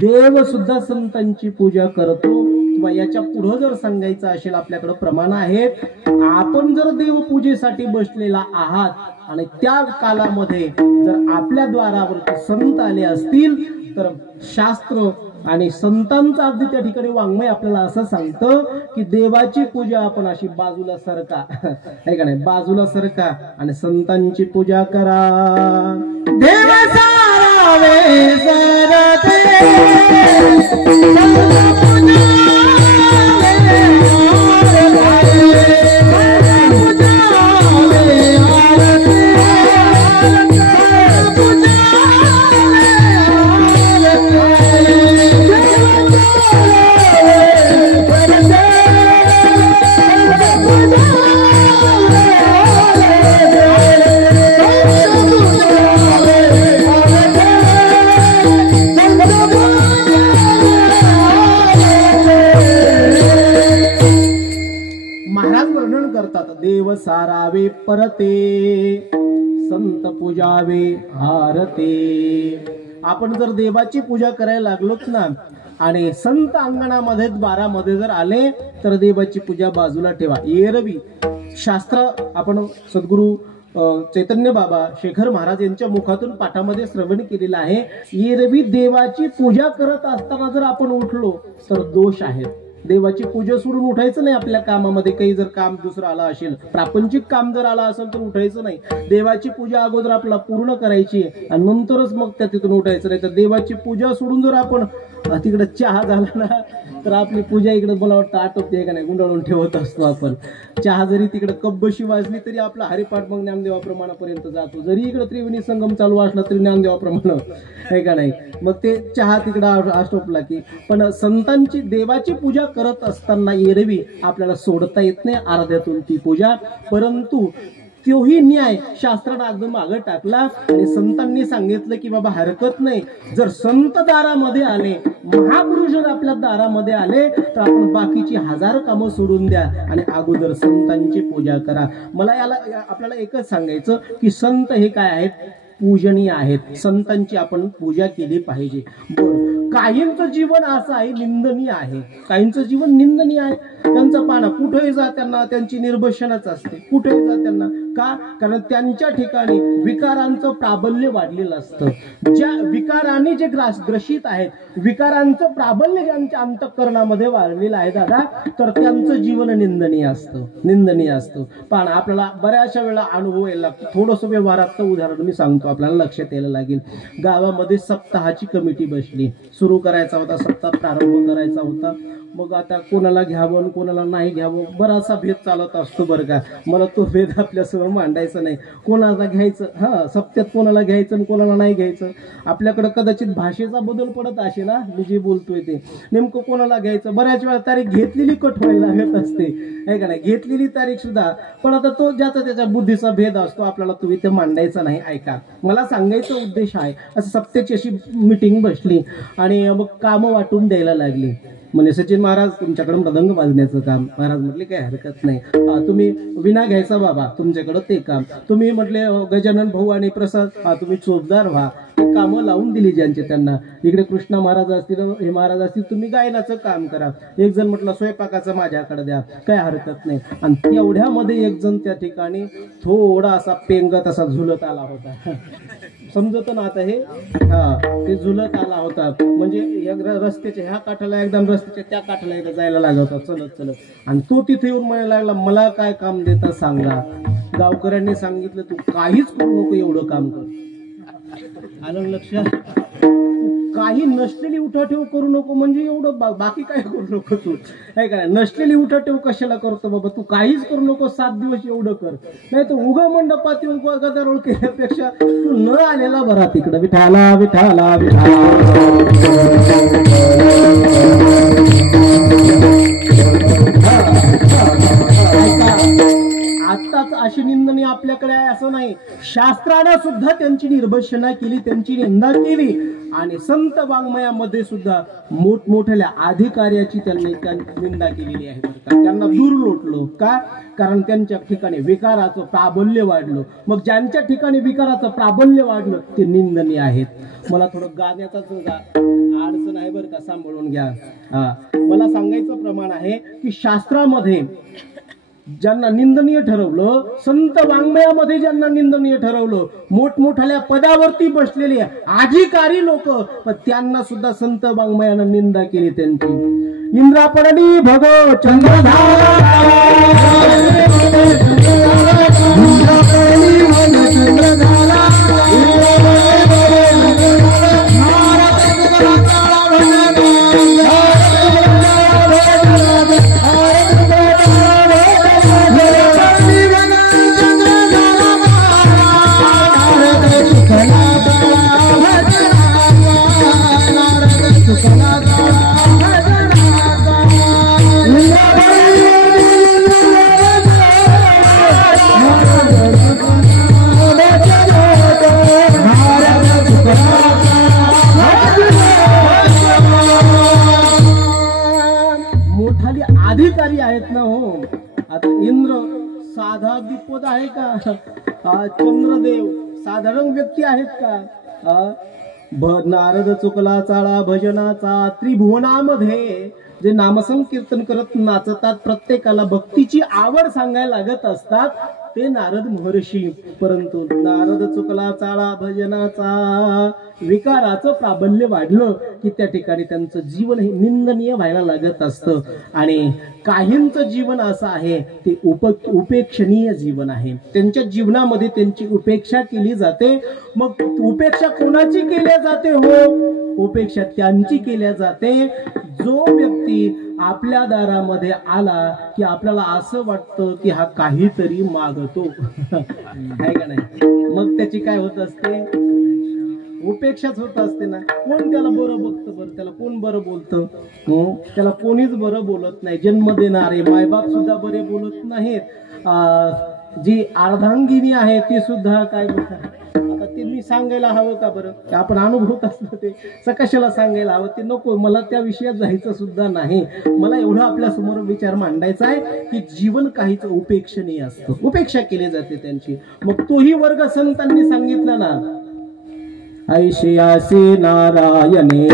देव सुद्धा संतांची पूजा करतो. किंवा याच्या पुढं जर सांगायचं असेल आपल्याकडे प्रमाण आहेत. आपण जर देवपूजेसाठी बसलेला आहात आणि त्या कालामध्ये जर आपल्या द्वारावरती संत आले असतील तर शास्त्र आणि संतांचा अगदी त्या ठिकाणी वाङ्मय आपल्याला असं सांगतं की देवाची पूजा आपण अशी बाजूला सरका, आहे का नाही? बाजूला सरका आणि संतांची पूजा करा. देव सारावे सरते परते, संत पूजावे हारते. आपण जर देवाची पूजा करायला लागलोच ना आणि संत अंगणामध्ये द्वारामध्ये जर आले तर देवाची पूजा बाजूला ठेवा. एरवी शास्त्र आपण सद्गुरु चैतन्य बाबा शेखर महाराज यांच्या मुखातून पाठामध्ये श्रवण केलेलं आहे. एरवी देवाची पूजा करत असताना जर आपण उठलो तर दोष आहेत. देवाची पूजा सोडून उठायचं नाही. आपल्या कामामध्ये काही जर काम दुसरं आलं असेल, प्रापंचिक काम जर आलं असेल तर उठायचं नाही. देवाची पूजा अगोदर आपला पूर्ण करायची आणि नंतरच मग त्या तिथून उठायचं. नाही तर देवाची पूजा सोडून जर आपण तिकडे चहा झाला ना तर आपली पूजा इकडे मला वाटतं आटोपते का नाही, गुंडाळून ठेवत असतो आपण. चहा जरी तिकडे कब्बशी वाजली तरी आपला हरिपाठ मग ज्ञानदेवाप्रमाणापर्यंत जातो. जरी इकडे त्रिवेणी संगम चालू असला तरी ज्ञानदेवाप्रमाण आहे का नाही. मग ते चहा तिकडे आटोपला की. पण संतांची देवाची पूजा करत असताना एरवी आपल्याला सोडता येत नाही अर्ध्यातून ती पूजा. परंतु तोही न्याय शास्त्राने अगदी मागे टाकला आणि संतांनी सांगितलं की बाबा हरकत नाही, जर संत दारामध्ये आले, महापुरुष जर आपल्या दारामध्ये आले तर आपण बाकीची 1000 कामं सोडून द्या आणि अगोदर संतांची पूजा करा. मला याला आपल्याला एकच सांगायचं की संत हे काय आहेत, पूजनीय आहेत. संतांची आपण पूजा केली पाहिजे. काहींचं जीवन असं आहे निंदनीय आहे, काहींचं जीवन निंदनीय आहे. त्यांचं पाना कुठेही जा त्यांना त्यांची निर्भशनच असते. कुठेही जा त्यांना का, कारण त्यांच्या ठिकाणी विकारांचं प्राबल्य वाढलेलं असतं. ज्या विकाराने जे ग्रसित आहेत, विकारांचं प्राबल्य ज्यांच्या अंतःकरणामध्ये वाढलेलं आहे दादा, तर त्यांचं जीवन निंदनीय असतं, निंदनीय असतं. पण आपल्याला बऱ्याचशा वेळा अनुभव यायला लागतो. थोडंसं व्यवहाराचं उदाहरण मी सांगतो, आपल्याला लक्षात यायला लागेल. गावामध्ये सप्ताहाची कमिटी बसली, सुरू करायचा होता सप्ताह, प्रारंभ करायचा होता. मग आता कोणाला घ्यावं कोणाला नाही घ्यावं बराचसा भेद चालत असतो बरं का. मला तो भेद आपल्यासमोर मांडायचा नाही. कोणाला घ्यायचं, हा सप्त्यात कोणाला घ्यायचं आणि कोणाला नाही घ्यायचं. आपल्याकडे कदाचित भाषेचा बदल पडत असेल ना, मी जे बोलतोय ते नेमकं कोणाला घ्यायचं. बऱ्याच वेळा तारीख घेतलेली कट व्हायला लागत असते आहे का नाही, घेतलेली तारीख सुद्धा. पण आता तो ज्याचा त्याच्या बुद्धीचा भेद असतो, आपल्याला तो इथे मांडायचा नाही. ऐका, मला सांगायचा उद्देश आहे, असं सप्त्याची अशी मीटिंग बसली आणि मग कामं वाटून द्यायला लागली. म्हणजे सचिन महाराज तुमच्याकडे मृदंग वाजण्याचं काम. महाराज म्हटले काही हरकत नाही, तुम्ही विना घ्यायचा बाबा, तुमच्याकडं ते काम. तुम्ही म्हटले गजानन भाऊ आणि प्रसाद, तुम्ही चोपदार व्हा. कामं लावून दिली ज्यांचे त्यांना. इकडे कृष्णा महाराज असतील, हे महाराज असतील, तुम्ही गायनाचं काम करा. एक जण म्हटलं स्वयंपाकाचं माझ्याकडे द्या, काय हरकत नाही. आणि तेवढ्यामध्ये एक जण त्या ठिकाणी थोडा असा पेंगत असा झुलत आला होता. समजत ना आता हे, हा ते झुलत आला होता. म्हणजे रस्त्याच्या ह्या काठाला एकदम रस्त्याच्या त्या काठाला एकदा जायला लागला होता चलत चलत. आणि तो तिथे येऊन म्हणायला लागला, मला काय काम देता सांगा. गावकऱ्यांनी सांगितलं तू काहीच करू नको, एवढं काम कर. आलं लक्षात, काही नसलेली उठाठेव करू नको. म्हणजे एवढं बाकी काय करू नको तू, आहे का नाही. नसलेली उठाठेव कशाला करतो बाबा, तू काहीच करू नको, 7 दिवस एवढं कर. नाही तर उगा मंडपात येऊन गदारोळ केल्यापेक्षा तू न आलेला बरा तिकडं. विठाला विठाला आत्ताच अशी निंदनी आपल्याकडे आहे असं नाही. शास्त्राने सुद्धा त्यांची निर्भशना केली, त्यांची निंदा केली. आणि संत वाङ्मयामध्ये सुद्धा मोठमोठ्या अधिकाऱ्याची त्यांनी निंदा केलेली आहे. त्यांना दूर लोटलो का, कारण त्यांच्या ठिकाणी विकाराचं प्राबल्य वाढलं. मग ज्यांच्या ठिकाणी विकाराचं प्राबल्य वाढलं ते निंदनीय आहेत. मला थोडं गाण्याचा अडचण आहे बरं का, सांभाळून घ्या. मला सांगायचं प्रमाण आहे की शास्त्रामध्ये ज्यांना निंदनीय ठरवलं, संत वाङ्मयामध्ये ज्यांना निंदनीय ठरवलं, मोठमोठ्या पदावरती बसलेले अधिकारी लोक, पण त्यांना सुद्धा संत वाङ्मयानं निंदा केली त्यांची. इंद्रापडणी भगो चंद्रधारा Thank you. चंद्रदेव साधारण व्यक्ती आहेत का? नारद चुकला चाळा भजनाचा, त्रिभुवनामध्ये जे नामसंकीर्तन करत नाचतात, प्रत्येकाला भक्तीची आवड सांगायला लागत असतात ते नारद महर्षी. परंतु नारद चुकला चाळा भजनाचा, विकाराचं प्राबल्य वाढलं की त्या ठिकाणी त्यांचं जीवन हे निंदनीय व्हायला लागत असतं. आणि काहींचं जीवन असं आहे ते उपेक्षणीय जीवन आहे. त्यांच्या जीवनामध्ये त्यांची उपेक्षा केली जाते. मग उपेक्षा कोणाची केली जाते? हो, उपेक्षा त्यांची केल्या जाते जो व्यक्ती आपल्या दारामध्ये आला की आपल्याला असं वाटतं की हा काहीतरी मागतो आहे का नाही. मग त्याची काय होत असते? उपेक्षाच होत असते ना. कोण त्याला बरं बघतं? बरं त्याला कोण बरं बोलतं? त्याला कोणीच बरं बोलत नाही. जन्म देणारे मायबाप सुद्धा बरे बोलत नाहीत. जी अर्धांगिनी आहे ती सुद्धा काय बोलतात? आता ते मी सांगायला हवं का बरं? आपण अनुभवत असलं ते कशाला सांगायला हवं? ते नको. मला त्या विषयात जायचं सुद्धा नाही. मला एवढं आपल्या समोर विचार मांडायचा आहे की जीवन काहीच उपेक्षणीय असतं, उपेक्षा केली जाते त्यांची. मग तोही वर्ग संतांनी सांगितला ना, ऐशियासी नारायणे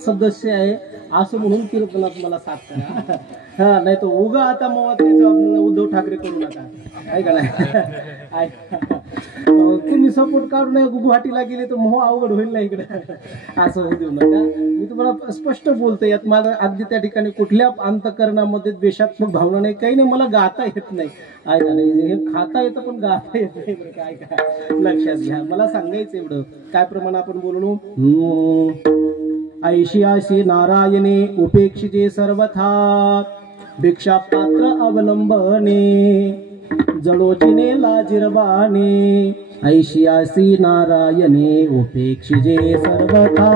सदस्य आहे असं म्हणून कीर्तनात मला साथ करा. हा, नाही तर उगा आता मग उद्धव ठाकरे करू नका, आहे का नाही. तुम्ही सपोर्ट काढू नये, गुवाहाटीला गेले तर मोह अवघड होईल ना इकडे, असं होऊ देऊ नका. मी तुम्हाला स्पष्ट बोलतो, यात मला अगदी त्या ठिकाणी कुठल्या अंतकरणामध्ये द्वेषात्मक भावना नाही, काही नाही. मला गाता येत नाही, आहे का नाही. हे खाता येतं पण गाता येत नाही बरं, काय काय लक्षात घ्या. मला सांगायचं एवढं, काय प्रमाण आपण बोललो. ऐशियासी नारायणे उपेक्षिते सर्वथा, भिक्षा पात्र अवलंबने जडोजिने लाजिरवाणे. ऐशियासी नारायणे उपेक्षिते सर्वथा,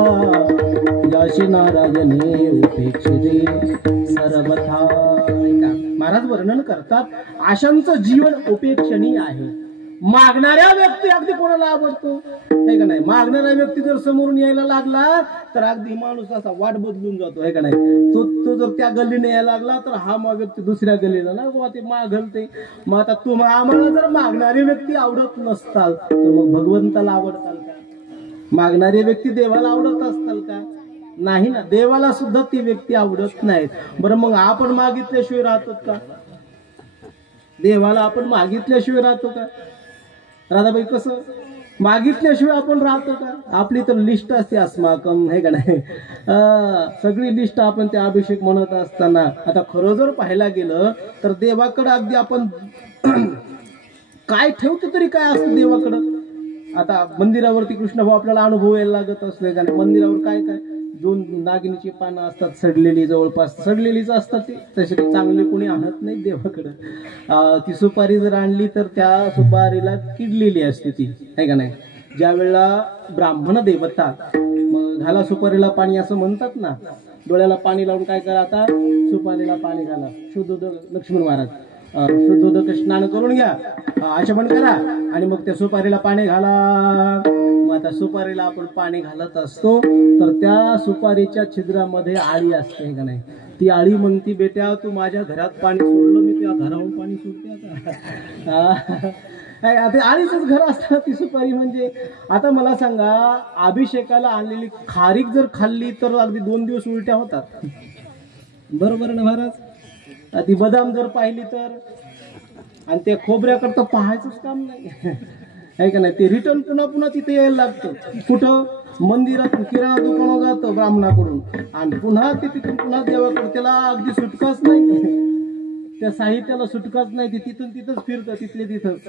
याशी नारायणे उपेक्षिते सर्वथा. महाराज वर्णन करतात आशांचं जीवन उपेक्षणीय आहे. मागणाऱ्या व्यक्ती अगदी कोणाला आवडतो, आहे का नाही. मागणारा व्यक्ती जर समोरून यायला लागला तर अगदी माणूस असा वाट बदलून जातो, आहे का नाही. तो जर त्या गल्लीने यायला लागला तर हा व्यक्ती दुसऱ्या गल्लीला ना बाबा ते मागलते. मग आता आम्हाला जर मागणारी व्यक्ती आवडत नसताल तर मग भगवंताला आवडताल का? मागणारी व्यक्ती देवाला आवडत असताल का? नाही ना. देवाला सुद्धा ती व्यक्ती आवडत नाहीत. बरं मग आपण मागितल्याशिवाय राहतो का? देवाला आपण मागितल्याशिवाय राहतो का? राधाबाई, कसं मागितल्याशिवाय आपण राहतो का? आपली तर लिस्ट असते अस्माकम, आहे का नाही. सगळी लिस्ट आपण त्या अभिषेक म्हणत असताना, आता खरं जर पाहायला गेलं तर देवाकडं अगदी आपण काय ठेवतो तरी काय असतं देवाकडं. आता मंदिरावरती कृष्णभाऊ आपल्याला अनुभव यायला लागत असतो का नाही. मंदिरावर काय काय 2 नागिनीची पानं असतात, सडलेली, जवळपास सडलेलीच असतात ती, तशी चांगली कोणी आणत नाही देवाकडं. ती सुपारी जर आणली तर त्या सुपारीला किडलेली असते ती, आहे का नाही. ज्या वेळेला ब्राह्मण देवता मग घाला सुपारीला पाणी असं म्हणतात ना, डोळ्याला पाणी लावून काय करा, आता सुपारीला पाणी घाला. शुद्धोदक लक्ष्मण महाराज शुद्धोदक स्नान करून घ्या, आचमन करा आणि मग त्या सुपारीला पाणी घाला. मग आता सुपारीला आपण पाणी घालत असतो तर त्या सुपारीच्या छिद्रामध्ये आळी असते, का नाही. ती आळी म्हणती, बेट्या तू माझ्या घरात पाणी सोडलं, मी त्या घराहून पाणी सोडते आता. आळीच घर असतं ती सुपारी म्हणजे. आता मला सांगा, अभिषेकाला आणलेली खारीक जर खाल्ली तर अगदी 2 दिवस उलट्या होतात, बरोबर ना महाराज. ती बदाम जर पाहिली तर, आणि त्या खोबऱ्याकडं पाहायचंच काम नाही, आहे का नाही. ते रिटर्न पुन्हा पुन्हा तिथे यायला लागतं. कुठं? मंदिरात किराणा दुकानात जातं ब्राह्मणाकडून आणि पुन्हा ते तिथून पुन्हा देवाकडे, त्याला अगदी सुटकाच नाही. त्या साहित्याला सुटकाच नाही, ती तिथून तिथंच फिरतं, तिथले तिथंच.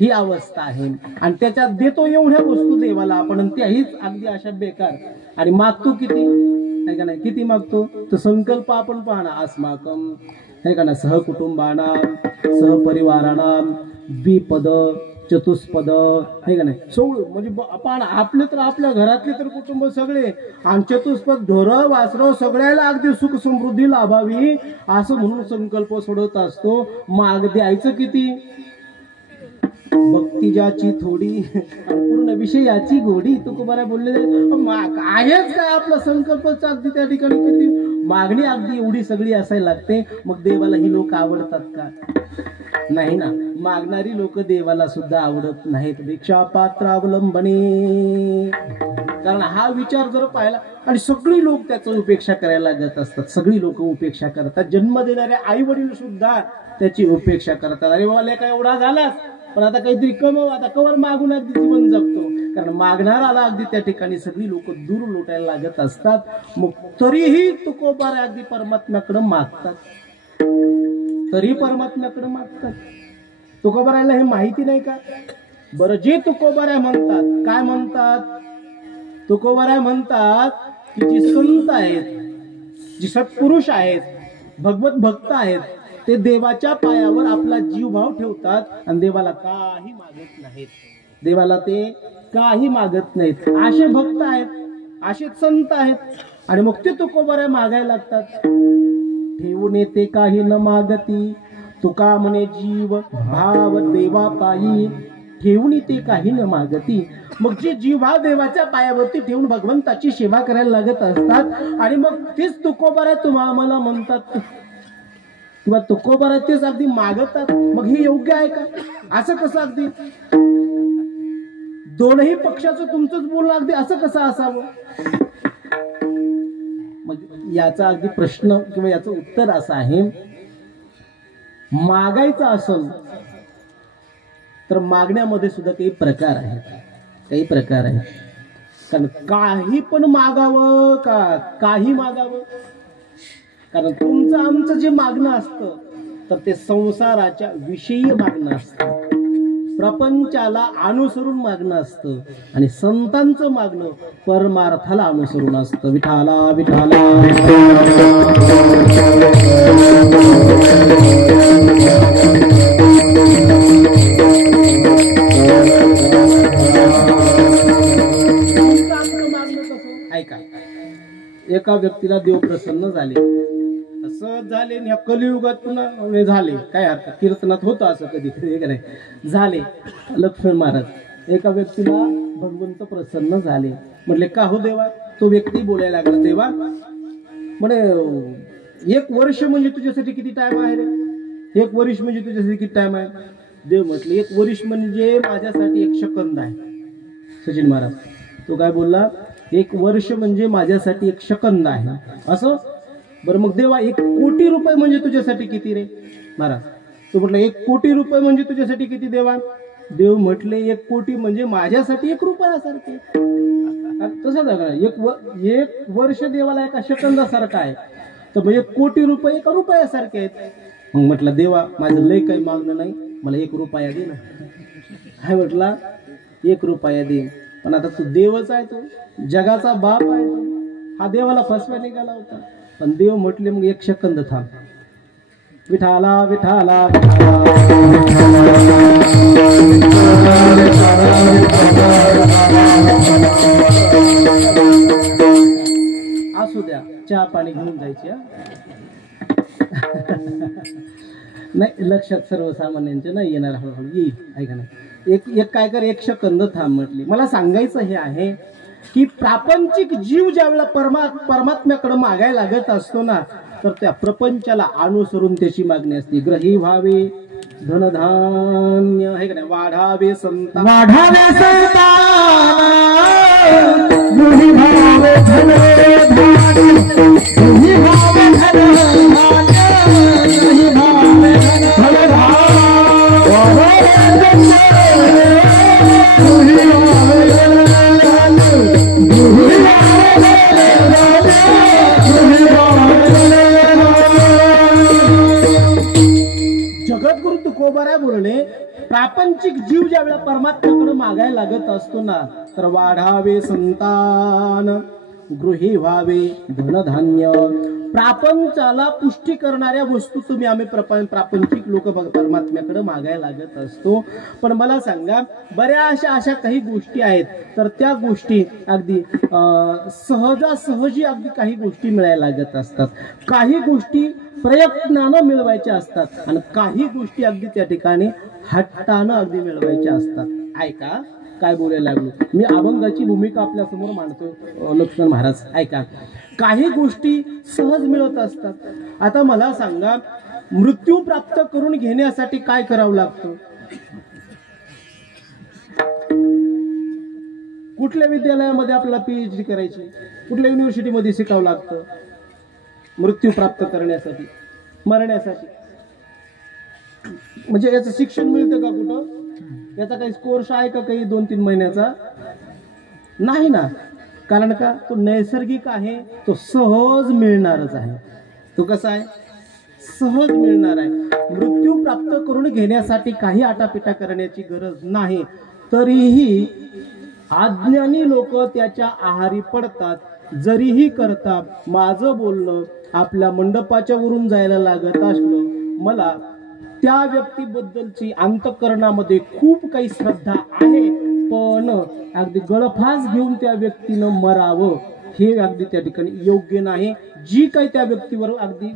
ही अवस्था आहे. आणि त्याच्यात देतो एवढ्या वस्तू देवाला आपण, आणि त्याहीच अगदी अशा बेकार. आणि मागतो किती, आहे का नाही, किती मागतो. तर संकल्प आपण पाहणा, अस्माकम, आहे का ना, सहकुटुंबानां सहपरिवाराणां द्विपद चतुष्पद, हे का नाही, सोळू म्हणजे आपण आपले तर आपल्या घरातले तर कुटुंब सगळे, आणि चतुष्पद ढोरं वासरं सगळ्याला अगदी सुख समृद्धी लाभावी असं म्हणून संकल्प सोडत असतो. माग द्यायचं किती, भक्ती ज्याची थोडी पूर्ण विषयाची गोडी. तुकोबारा बोलले आहेच काय आपला संकल्पच अगदी त्या ठिकाणी किती मागणी अगदी एवढी सगळी असायला लागते. मग देवाला ही लोक आवडतात का, नाही ना. मागणारी लोक देवाला सुद्धा आवडत नाहीत. भिक्षा पात्र अवलंबने, कारण हा विचार जर पाहिला, आणि सगळी लोक त्याची उपेक्षा करायला लागत असतात. सगळी लोक उपेक्षा करतात. जन्म देणारे आई वडील सुद्धा त्याची उपेक्षा करतात. अरे बाबा लेका एवढा झालास, पण आता काहीतरी कमव, आता कवर मागून अगदी जीवन जगतो. कारण मागणाराला अगदी त्या ठिकाणी सगळी लोक दूर लोटायला लागत असतात. मग तरीही तुकोबारा अगदी परमात्म्याकडे मागतात, तरी परमात्म्याकडे मागतात. तुकोबारायला हे माहिती नाही का. बरं, जे तुकोबाराय म्हणतात, काय म्हणतात, तुकोबाराय म्हणतात की जी संत आहेत, जी सत्पुरुष आहेत, भगवत भक्त आहेत, ते देवाच्या पायावर आपला जीवभाव ठेवतात आणि देवाला काही मागत नाहीत. देवाला ते काही मागत नाहीत. असे भक्त आहेत, असे संत आहेत. आणि मग ते तुकोबाराय मागायला लागतात. ठेवून येते काही न मागती, तुका म्हणे जीव भाव देवा पायी. ठेवून येते काही न मागती. मग जे जीवभाव देवाच्या पायावरती ठेवून भगवंताची सेवा करायला लागत असतात. आणि मग तेच तुकोबाराय तुम्हाला मला म्हणतात, किंवा तुकोबाराय तेच अगदी मागतात. मग हे योग्य आहे का, असं कसं अगदी दोनही पक्षाचं तुमचंच बोलणं अगदी असं कसं असावं. मग याचा अगदी प्रश्न किंवा याचं उत्तर असं आहे, मागायचं असेल तर मागण्यामध्ये सुद्धा काही प्रकार आहेत, काही प्रकार आहेत. कारण काही पण मागावं का काही मागावं, कारण तुमचं आमचं जे मागणं असतं तर ते संसाराच्या विषयी मागणं असतं, प्रपंचाला अनुसरून मागणं असतं. आणि संतांचं मागणं परमार्थाला अनुसरून असतं. विठाला विठाला मागणं कसं ऐका. एका व्यक्तीला देव प्रसन्न झाले, सहज झाले, या कलियुगात पुन्हा झाले, काय अर्थ कीर्तनात होतं असं कधी कधी झाले. लक्ष्मण महाराज एका व्यक्तीला भगवंत प्रसन्न झाले. म्हटले का हो देवा. तो व्यक्ती बोलायला लागला, देवा म्हणे 1 वर्ष म्हणजे तुझ्यासाठी किती टाइम आहे रे. 1 वर्ष म्हणजे तुझ्यासाठी किती टाइम आहे. देव म्हटले 1 वर्ष म्हणजे माझ्यासाठी 1 सेकंद आहे. सचिन महाराज तो काय बोलला, 1 वर्ष म्हणजे माझ्यासाठी 1 सेकंद आहे असं. बरं मग देवा 1 कोटी रुपये म्हणजे तुझ्यासाठी किती रे महाराज. तो म्हटलं 1 कोटी रुपये म्हणजे तुझ्यासाठी किती देवा. देव म्हटले 1 कोटी म्हणजे माझ्यासाठी 1 रुपयासारखे. तसं जागा 1 वर्ष देवाला 1 सेकंदासारखा आहे, तर म्हणजे 1 कोटी रुपये 1 रुपयासारखे आहेत. मग म्हटलं देवा माझं लय काही मागणं नाही, मला 1 रुपया दे ना. काय म्हटला 1 रुपया दे. पण आता तू देवच आहे, तो जगाचा बाप आहे, हा देवाला फसवा निघाला होता. पण देव म्हटले मग 1 सेकंद थांब. विठाला विठाला असू द्या, चहा पाणी घेऊन जायचे. नाही लक्षात सर्वसामान्यांचे नाही येणार, हळूहळू येईल. ऐका ना, एक काय कर 1 सेकंद थांब म्हटले. मला सांगायचं हे आहे की प्रापंचिक जीव ज्यावेळेला परमात्म्याकडे मागायला लागत असतो ना, तर त्या प्रपंचाला अनुसरून त्याची मागणी असते. ग्रही व्हावे धनधान्य, हे का नाही, वाढावे संतान, वाढावे संतान, ग्रही व्हावे धनधान्य, ग्रही व्हावे धनधान्य, ग्रही व्हावे धनधान्य. जगद्गुरु तुकोबाराय बोलले, प्रापंचिक जीव ज्या वेळा परमात्म्याकडे मागायला लागत असतो ना, तर वाढावे संतान, गृही व्हावे धनधान्य. प्रापंचाला पुष्टी करणाऱ्या वस्तू तुम्ही आम्ही प्रापंचिक लोक परमात्म्याकडे मागायला लागत असतो. पण मला सांगा, बऱ्याचशा अशा काही गोष्टी आहेत, तर त्या गोष्टी अगदी सहजासहजी अगदी काही गोष्टी मिळायला लागत असतात. काही गोष्टी प्रयत्नानं मिळवायच्या असतात आणि काही गोष्टी अगदी त्या ठिकाणी हट्टानं अगदी मिळवायच्या असतात. ऐका काय बोलायला लागलो मी, अभंगाची भूमिका आपल्या समोर मांडतो लक्ष्मण महाराज. ऐका, काही गोष्टी सहज मिळत असतात. आता मला सांगा, मृत्यू प्राप्त करून घेण्यासाठी काय करावं लागतं? कुठल्या विद्यालयामध्ये आपल्याला PhD करायची, कुठल्या युनिव्हर्सिटीमध्ये शिकावं लागतं मृत्यू प्राप्त करण्यासाठी, मरण्यासाठी? म्हणजे याचं शिक्षण मिळतं का कुठं? याचा काही कोर्स आहे का काही 2-3 महिन्याचा? नाही ना. कारण का, तो नैसर्गिक आहे, तो सहज मिळणारच आहे. तो कसा आहे? सहज मिळणार आहे. मृत्यू प्राप्त करून घेण्यासाठी काही आटापिटा करण्याची गरज नाही. तरीही अज्ञानी लोक त्याच्या आहारी पडतात. जरीही करतात, माझं बोलणं आपल्या मंडपाच्या वरून जायला लागत असलं, मला त्या व्यक्तीबद्दलची अंतःकरणामध्ये खूप काही श्रद्धा आहे, पण अगदी गळफास घेऊन त्या व्यक्तीनं मरावं हे अगदी त्या ठिकाणी योग्य नाही. जी काही त्या व्यक्तीवर अगदी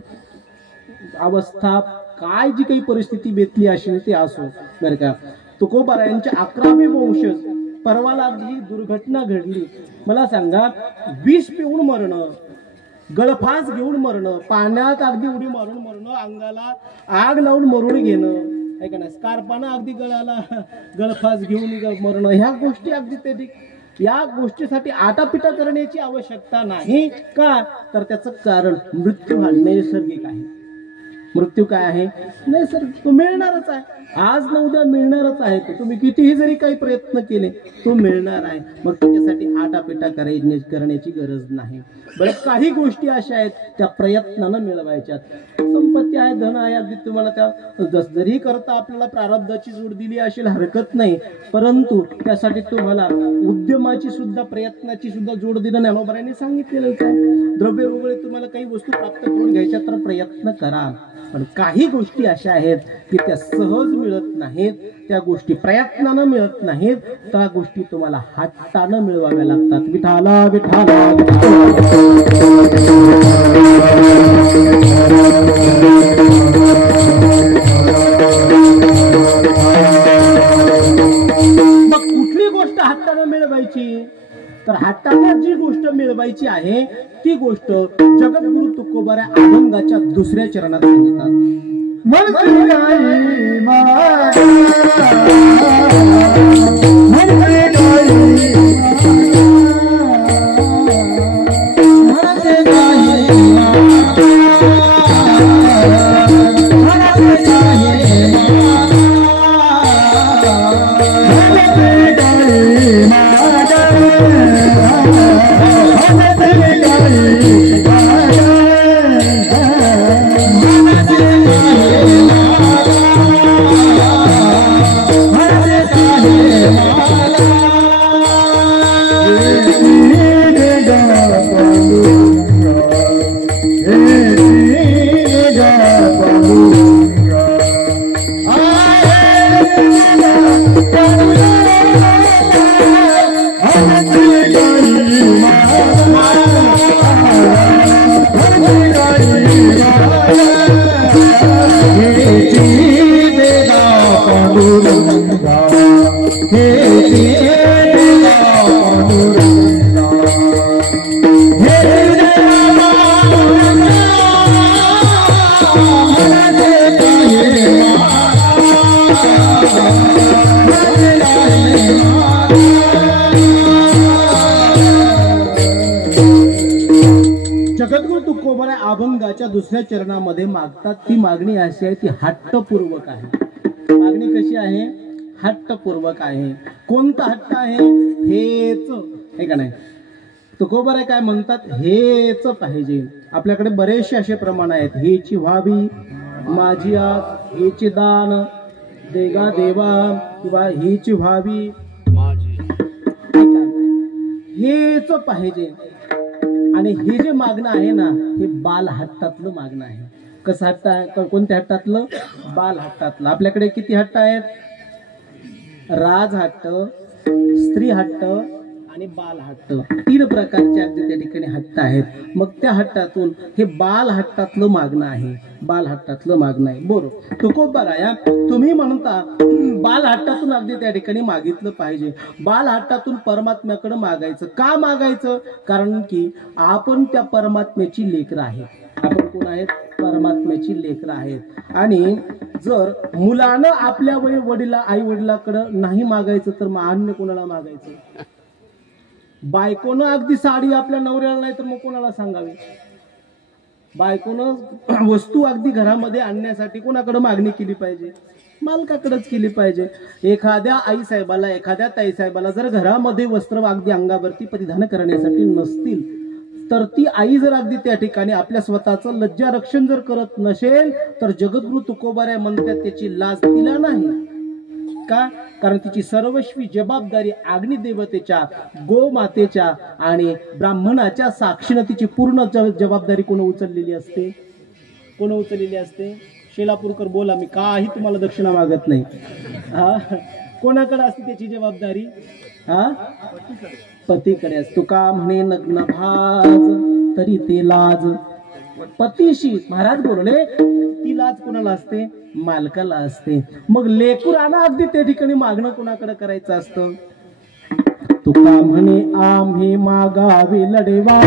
अवस्था, काय जी काही परिस्थिती बेतली असेल ते असो, बरं का. तुकोबारायांचे 11वे वंशज, परवाला अगदी दुर्घटना घडली. मला सांगा, विष पिऊन मरणं, गळफास घेऊन मरणं, पाण्यात अगदी उडी मारून मरणं, अंगाला आग लावून मरून घेणं, आहे का नाही, स्कार्पानं अगदी गळाला गळफास घेऊन मरणं, ह्या गोष्टी अगदी ते, या गोष्टीसाठी आटापिटा करण्याची आवश्यकता नाही. का? तर त्याचं कारण मृत्यू हा नैसर्गिक आहे. मृत्यू काय आहे? नैसर्गिक. तो मिळणारच आहे, आज न उद्या मिळणारच आहे. तुम्ही कितीही जरी काही प्रयत्न केले, तो मिळणार आहे. मग त्याच्यासाठी आटापिटा करण्याची गरज नाही. बरं, काही गोष्टी अशा आहेत त्या प्रयत्नानं मिळवायच्यात. संपत्ती आहे, धन आहे, अगदी तुम्हाला त्या जरी करता आपल्याला प्रारब्धाची जोड दिली असेल हरकत नाही, परंतु त्यासाठी तुम्हाला उद्यमाची सुद्धा, प्रयत्नाची सुद्धा जोड दिलं ज्ञानोबारायांनी सांगितलेलंच आहे. द्रव्य वगैरे तुम्हाला काही वस्तू प्राप्त करून घ्यायच्या तर प्रयत्न करा. पण काही गोष्टी अशा आहेत की त्या सहज मिळत नाहीत, त्या गोष्टी प्रयत्नानं मिळत नाहीत, त्या गोष्टी तुम्हाला हट्टानं मिळवाव्या लागतात. विठाला विठाला मग कुठली गोष्ट हट्टानं मिळवायची? तर हट्टानं जी गोष्ट मिळवायची आहे ती गोष्ट जगद्गुरु तुकोबारा अभंगाच्या 2ऱ्या चरणात सांगतात. जगद्गुरु तुकोबारा अभंगाच्या 2ऱ्या चरणामध्ये मागतात. ती मागणी अशी आहे, ती हट्टपूर्वक आहे. मागणी कशी आहे? हट्टपूर्वक आहे. कोणता हट्ट आहे? हेच, आहे का नाही. तुकोबारा काय म्हणतात? हेच पाहिजे. आपल्याकडे बरेचसे असे प्रमाण आहेत, हेची व्हावी, माझी आस हेचे दान देगा देवा किंवा हेची व्हावी हेच पाहिजे. आणि हे जे मागणं आहे ना हे बाल हट्टातलं मागणं आहे. कसं हट्ट आहे? कोणत्या हट्टातलं? बाल हट्टातलं. आपल्याकडे किती हट्ट आहेत? राज हट्ट, स्त्री हट्ट आणि बाल हट्ट. 3 प्रकारचे अगदी त्या ठिकाणी हट्ट आहेत. मग त्या हट्टातून हे बाल हट्टातलं मागणं आहे. बाल हट्टातलं मागणं आहे. बरोबर तुकोबाराया तुम्ही म्हणता बाल हट्टातून अगदी त्या ठिकाणी मागितलं पाहिजे. बाल हट्टातून परमात्म्याकडे मागायचं. का मागायचं? कारण की आपण त्या परमात्म्याची लेकरं आहेत. आपण कोण आहेत? परमात्म्याची लेकरं आहेत. आणि जर मुलानं आपल्या आई वडिलाकडे नाही मागायचं तर मग अन्य कोणाला मागायचं? बायकोनं अगदी साडी आपल्या नवऱ्याला नाही तर मग कोणाला सांगावी? बायकोनं वस्तू अगदी घरामध्ये आणण्यासाठी कोणाकडे मागणी केली पाहिजे? मालकाकडेच केली पाहिजे. एखाद्या आई साहेबाला एखाद्या ताई साहेबाला जर घरामध्ये वस्त्र अगदी अंगावरती परिधान करण्यासाठी नसतील तर ती आई जर अगदी त्या ठिकाणी आपल्या स्वतःचं लज्जा रक्षण जर करत नसेल तर जगद्गुरु तुकोबाराय म्हणतात त्याची लाज तिला नाही. का? कारण तिची सर्वस्वी जबाबदारी अग्निदेवतेच्या, गोमातेच्या आणि ब्राह्मणाच्या साक्षीने तिची पूर्ण जबाबदारी कोण उचललेली असते? कोण उचललेली असते? शेलापूरकर बोला, मी काही तुम्हाला दक्षिणा मागत नाही. कोणाकडे असते त्याची जबाबदारी? पतीकडे असतो. का म्हणे नग्न भाज तरी ते लाज पतीशी. महाराज बोलले ती लाज कोणाला असते? मालकाला असते. मग लेकुरांना अगदी त्या ठिकाणी मागणं कोणाकडे करायचं असतं? तुका म्हणे आम्ही मागावे लढेवा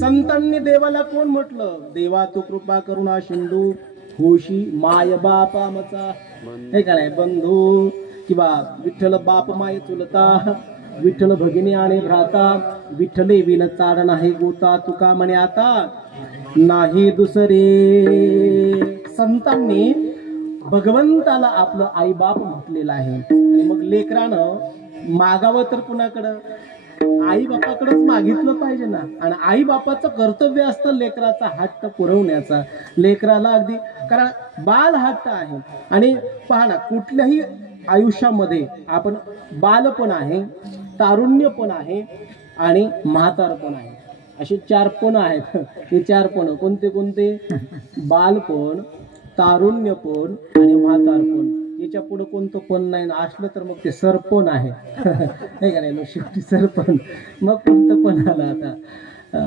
संतांनी देवाला कोण म्हटलं? देवा तू कृपा करुणा सिंधू होशी माय बाप आमचा. हे काय बंधू किंवा विठ्ठल बाप माय चुलता, विठ्ठल भगिनी आणि भ्राता, विठ्ठले विन चाड नाही गोता, तुका म्हणे आता नाही दुसरे. संतांनी भगवंताला आपलं आई बाप म्हटलेलं आहे. आणि मग लेकरानं मागावं तर कुणाकडं? आई बापाकडेच मागितलं पाहिजे ना. आणि आई बापाचं कर्तव्य असतं लेकराचा हट्ट पुरवण्याचा. लेकराला अगदी, कारण बाल हट्ट आहे. आणि पहा ना, कुठल्याही आयुष्यामध्ये आपण बालपण आहे, तारुण्य पण आहे आणि म्हातारपण आहे. असे 4 पण आहेत. हे 4 पण कोणते कोणते? बालपण, तारुण्यपण आणि म्हातारपण. याच्या पुढे कोणतं पण नाही ना. असलं तर मग ते सरपण आहे. नाही का नाही? शेवटी सरपण. मग कोणतं पण आलं आता.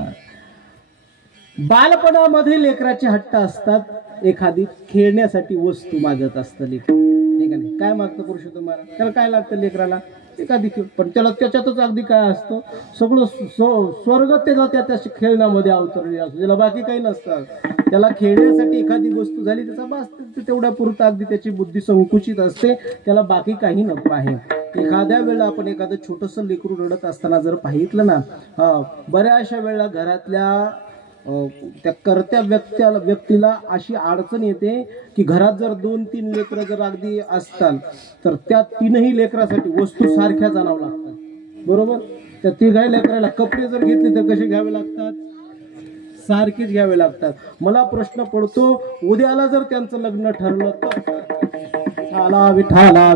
बालपणामध्ये लेकराचे हट्ट असतात. एखादी खेळण्यासाठी वस्तू मागत असतं लेकर. नाही का नाही? काय मागतं पुरुषोत्तम महाराज? त्याला काय लागतं लेकराला? एखादी पण त्याला त्याच्यातच अगदी काय असतं? सगळं स्वर्ग त्याला त्या खेळण्यामध्ये अवतरलेलं असतं. त्याला बाकी काही नसतं. त्याला खेळण्यासाठी एखादी वस्तू झाली त्याचा बास तेवढ्या पुरता अगदी त्याची बुद्धी संकुचित असते. त्याला बाकी काही नको आहे. एखाद्या वेळेला आपण एखादं छोटंसं लेकरू रडत असताना जर पाहितलं ना, बऱ्याचशा वेळेला घरातल्या त्या करत्या व्यक्तीला अशी अडचण येते की घरात जर 2-3 लेकरं जर अगदी असतात तर त्या 3ही लेकरासाठी वस्तू सारख्या आणाव्या लागतात. बरोबर? त्या तिघाही लेकराला कपडे जर घेतले तर कसे घ्यावे लागतात? सारखेच घ्यावे लागतात. मला प्रश्न पडतो, उद्याला जर त्यांचं लग्न ठरलं तर विठाला विठाला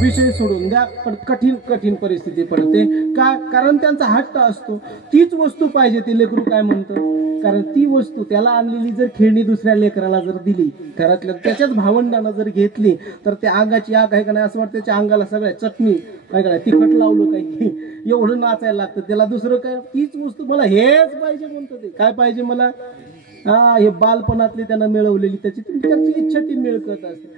विषय सोडून द्या, पण कठीण कठीण परिस्थिती पडते का? कारण त्यांचा हट्ट असतो, तीच वस्तू पाहिजे. ते लेकरू काय म्हणतं? कारण ती वस्तू त्याला आणलेली जर खेळणी दुसऱ्या लेकराला जर दिली, घरातल्या त्याच्याच भावंडांना जर घेतली तर त्या अंगाची आग आहे का नाही असं वाटतं. त्याच्या अंगाला सगळ्या चटणी काय काय तिखट लावलं काही एवढं नाचायला लागतं त्याला. दुसरं काय? तीच वस्तू मला हेच पाहिजे म्हणतं. ते काय पाहिजे मला? हे बालपणातली त्यांना मिळवलेली त्याची इच्छा, ती मिळकत असते.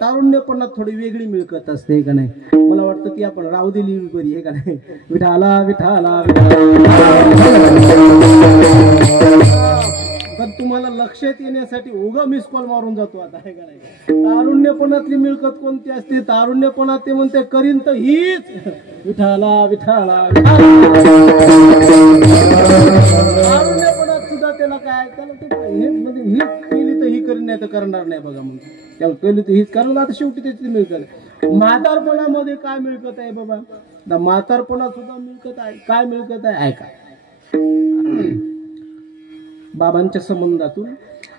तारुण्यपणात थोडी वेगळी मिळकत असते का नाही? मला वाटतं ती आपण राहू दिली बरी आहे का नाही? विठाला विठाला पण तुम्हाला लक्षात येण्यासाठी उगा मिस कॉल मारून जातो आता आहे का नाही? तारुण्यपणातली मिळकत कोणती असते? तारुण्यपणात ते म्हणते करीन तर हीच विठाला विठाला. तारुण्यपणात सुद्धा त्याला काय, त्याला हे म्हणजे ही केली तर ही करीन, नाही तर करणार नाही बघा म्हणून. त्याला केली तर हीच कारण आता शेवटी त्याची मिळकत. म्हातारपणामध्ये काय मिळकत आहे बाबा? म्हातारपणात सुद्धा मिळकत आहे. काय मिळकत आहे ऐका. बाबांच्या संबंधातून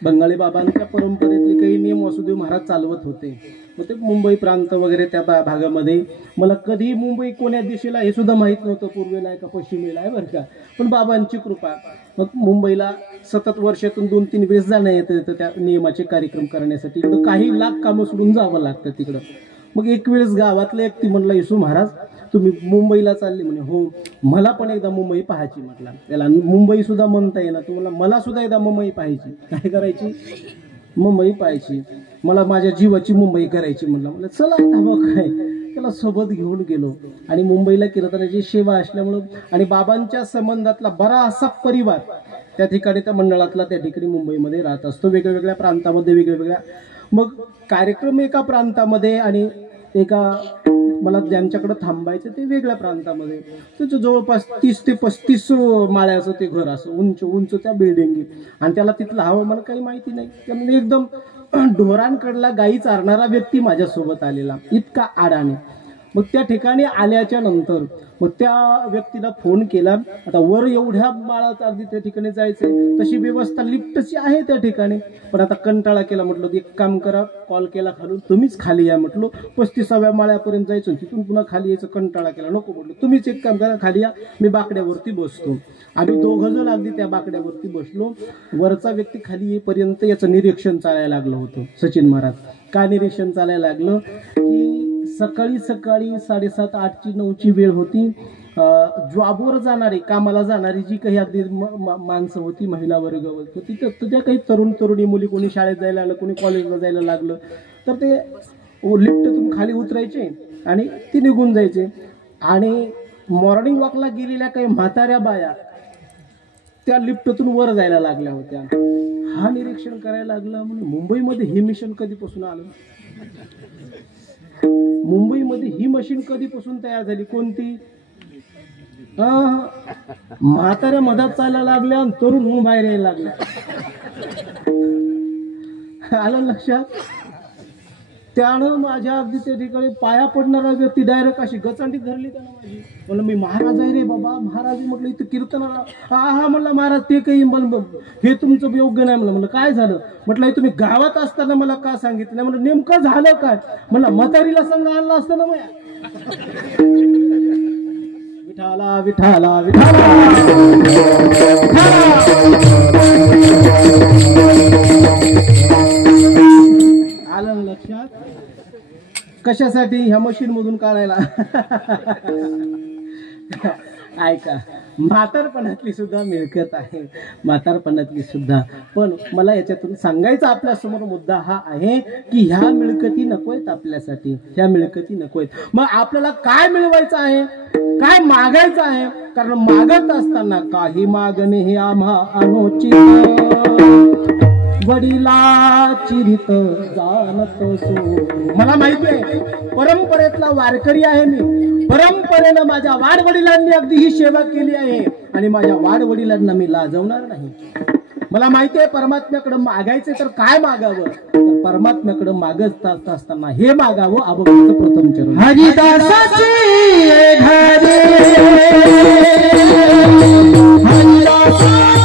बंगाली बाबांच्या परंपरेतले काही नियम वासुदेव महाराज चालवत होते. मग ते मुंबई प्रांत वगैरे त्या भागामध्ये मला कधी मुंबई कोण्या दिशेला हे सुद्धा माहित नव्हतं, पूर्वेला आहे का पश्चिमेला आहे बरं का. पण बाबांची कृपा, मग मुंबईला सतत वर्षातून 2-3 वेळेस जाणं येतं त्या नियमाचे कार्यक्रम करण्यासाठी. इकडं काही लाख कामं सोडून जावं लागतं तिकडं. मग एक वेळेस गावातलं एक ती म्हणला, येसू महाराज तुम्ही मुंबईला चालले म्हणे. हो, मला पण एकदा मुंबई पाहायची म्हटलं. त्याला मुंबई सुद्धा म्हणता येणार तुम्हाला, मला सुद्धा एकदा मुंबई पाहायची. काय करायची? मुंबई पाहायची. मला माझ्या जीवाची मुंबई करायची म्हटलं. म्हणलं चला आता मग काय. त्याला सोबत घेऊन गेलो आणि मुंबईला कीर्तनाची सेवा असल्यामुळं आणि बाबांच्या संबंधातला बराचसा परिवार त्या ठिकाणी, त्या मंडळातला त्या ठिकाणी मुंबईमध्ये राहत असतो, वेगवेगळ्या प्रांतामध्ये वेगवेगळ्या. मग कार्यक्रम एका प्रांतामध्ये आणि एका मला ज्यांच्याकडे थांबायचं ते वेगळ्या प्रांतामध्ये. त्याचं जवळपास 30 ते 35 माळ्याचं ते घर असं उंच उंच त्या बिल्डिंगी. आणि त्याला तिथलं हवामान काही माहिती नाही. त्यामध्ये एकदम ढोरांकडला गाई चारणारा व्यक्ती माझ्यासोबत आलेला, इतका आडाने. मग त्या ठिकाणी आल्याच्या नंतर मग त्या व्यक्तीला फोन केला. आता वर एवढ्या माळाचा अगदी त्या ठिकाणी जायचंय, तशी व्यवस्था लिफ्टची आहे त्या ठिकाणी. पण आता कंटाळा केला. म्हटलं एक काम करा, कॉल केला खालून, तुम्हीच खाली या म्हटलं. 35व्या माळ्यापर्यंत जायचं, तिथून पुन्हा खाली यायचं. कंटाळा केला, नको म्हटलं तुम्हीच एक काम करा, खाली या, मी बाकड्यावरती बसतो. आम्ही 2 जण अगदी त्या बाकड्यावरती बसलो. वरचा व्यक्ती खाली येईपर्यंत याचं निरीक्षण चालायला लागलं होतं. सचिन महाराज काय निरीक्षण चालायला लागलं की सकाळी 7:30, 8ची वेळ होती. जॉबवर जाणारी, कामाला जाणारी जी काही अगदी माणसं होती, महिला वर्ग होती, त्या काही तरुणी मुली, कोणी शाळेत जायला लागलं, कोणी कॉलेजला जायला लागलं, तर ते लिफ्टतून खाली उतरायचे आणि ती निघून जायचे. आणि मॉर्निंग वॉकला गेलेल्या काही म्हाताऱ्या बाया त्या लिफ्टतून वर जायला लागल्या होत्या. हा निरीक्षण करायला लागला. म्हणजे मुंबईमध्ये हे मिशन कधीपासून आलं? मुंबईमध्ये ही मशीन कधीपासून तयार झाली? कोणती? म्हाताऱ्या मधात चालायला लागल्या आणि तरुण होऊन बाहेर यायला लागल्या. आलं लक्षात? त्यानं माझ्या अगदी त्या ठिकाणी पाया पडणारा व्यक्ती डायरेक्ट अशी गचांडी धरली त्यानं माझी. म्हणलं मी महाराज आहे रे बाबा, महाराज. म्हटलं इथं कीर्तनाला. हा म्हणलं महाराज ते काही हे तुमचं योग्य नाही. म्हणलं काय झालं? म्हटलं तुम्ही गावात असताना मला का सांगितलं नाही? म्हणलं नेमकं झालं काय? म्हणलं म्हातारीला संघ आणला असतं ना मग. विठाला विठाला विठाला. आलं लक्षात? कशासाठी? ह्या मशीन मधून काढायला. ऐका, म्हातारपणातली सुद्धा मिळकत आहे, म्हातारपणातली सुद्धा. पण मला याच्यातून सांगायचा आपल्या समोर मुद्दा हा आहे की ह्या मिळकती नकोयत आपल्यासाठी, ह्या मिळकती नकोयत. मग आपल्याला काय मिळवायचं आहे, काय मागायचं आहे? कारण मागत असताना काही मागणे हे आम्हा अनुचित, वडिलाची रीत जाणतो सो. मला माहिती आहे परंपरेतला वारकरी आहे मी. परंपरेनं माझ्या वाडवडिलांनी अगदी ही सेवा केली आहे आणि माझ्या वाडवडिलांना मी लाजवणार नाही. मला माहिती आहे परमात्म्याकडे मागायचे तर काय मागावं. परमात्म्याकडे मागत असताना हे मागावं अभंगाचं प्रथम चरण. हरिदासाची घरे हरिदासाची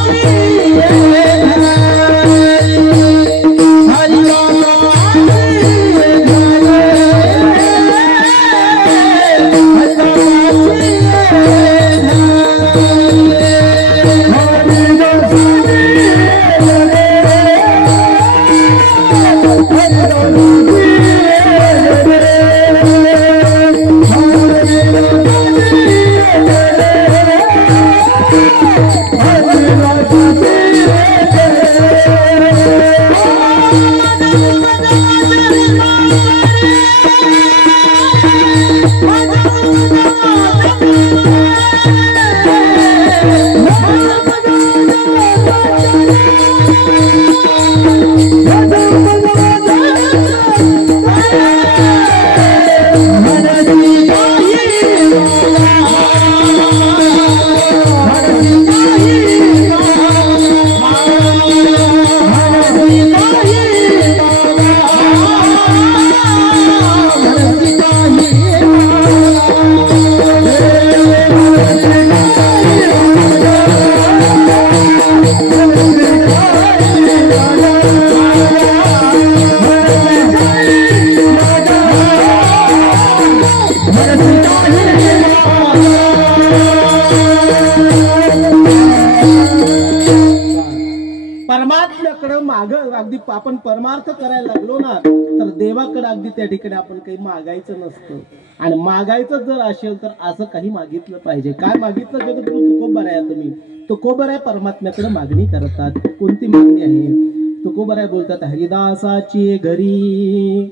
परमात्म्याकडे माग अगदी आपण परमार्थ करायला लागलो ना तर देवाकडे अगदी त्या ठिकाणी आपण काही मागायचं नसतं. आणि मागायचं जर असेल तर असं काही मागितलं पाहिजे. काय मागितलं जगद्गुरु तुकोबाराय तुम्ही तुकोबाराय परमात्म्याकडे मागणी करतात. कोणती मागणी आहे? तुकोबाराय बोलतात हरिदासाची घरी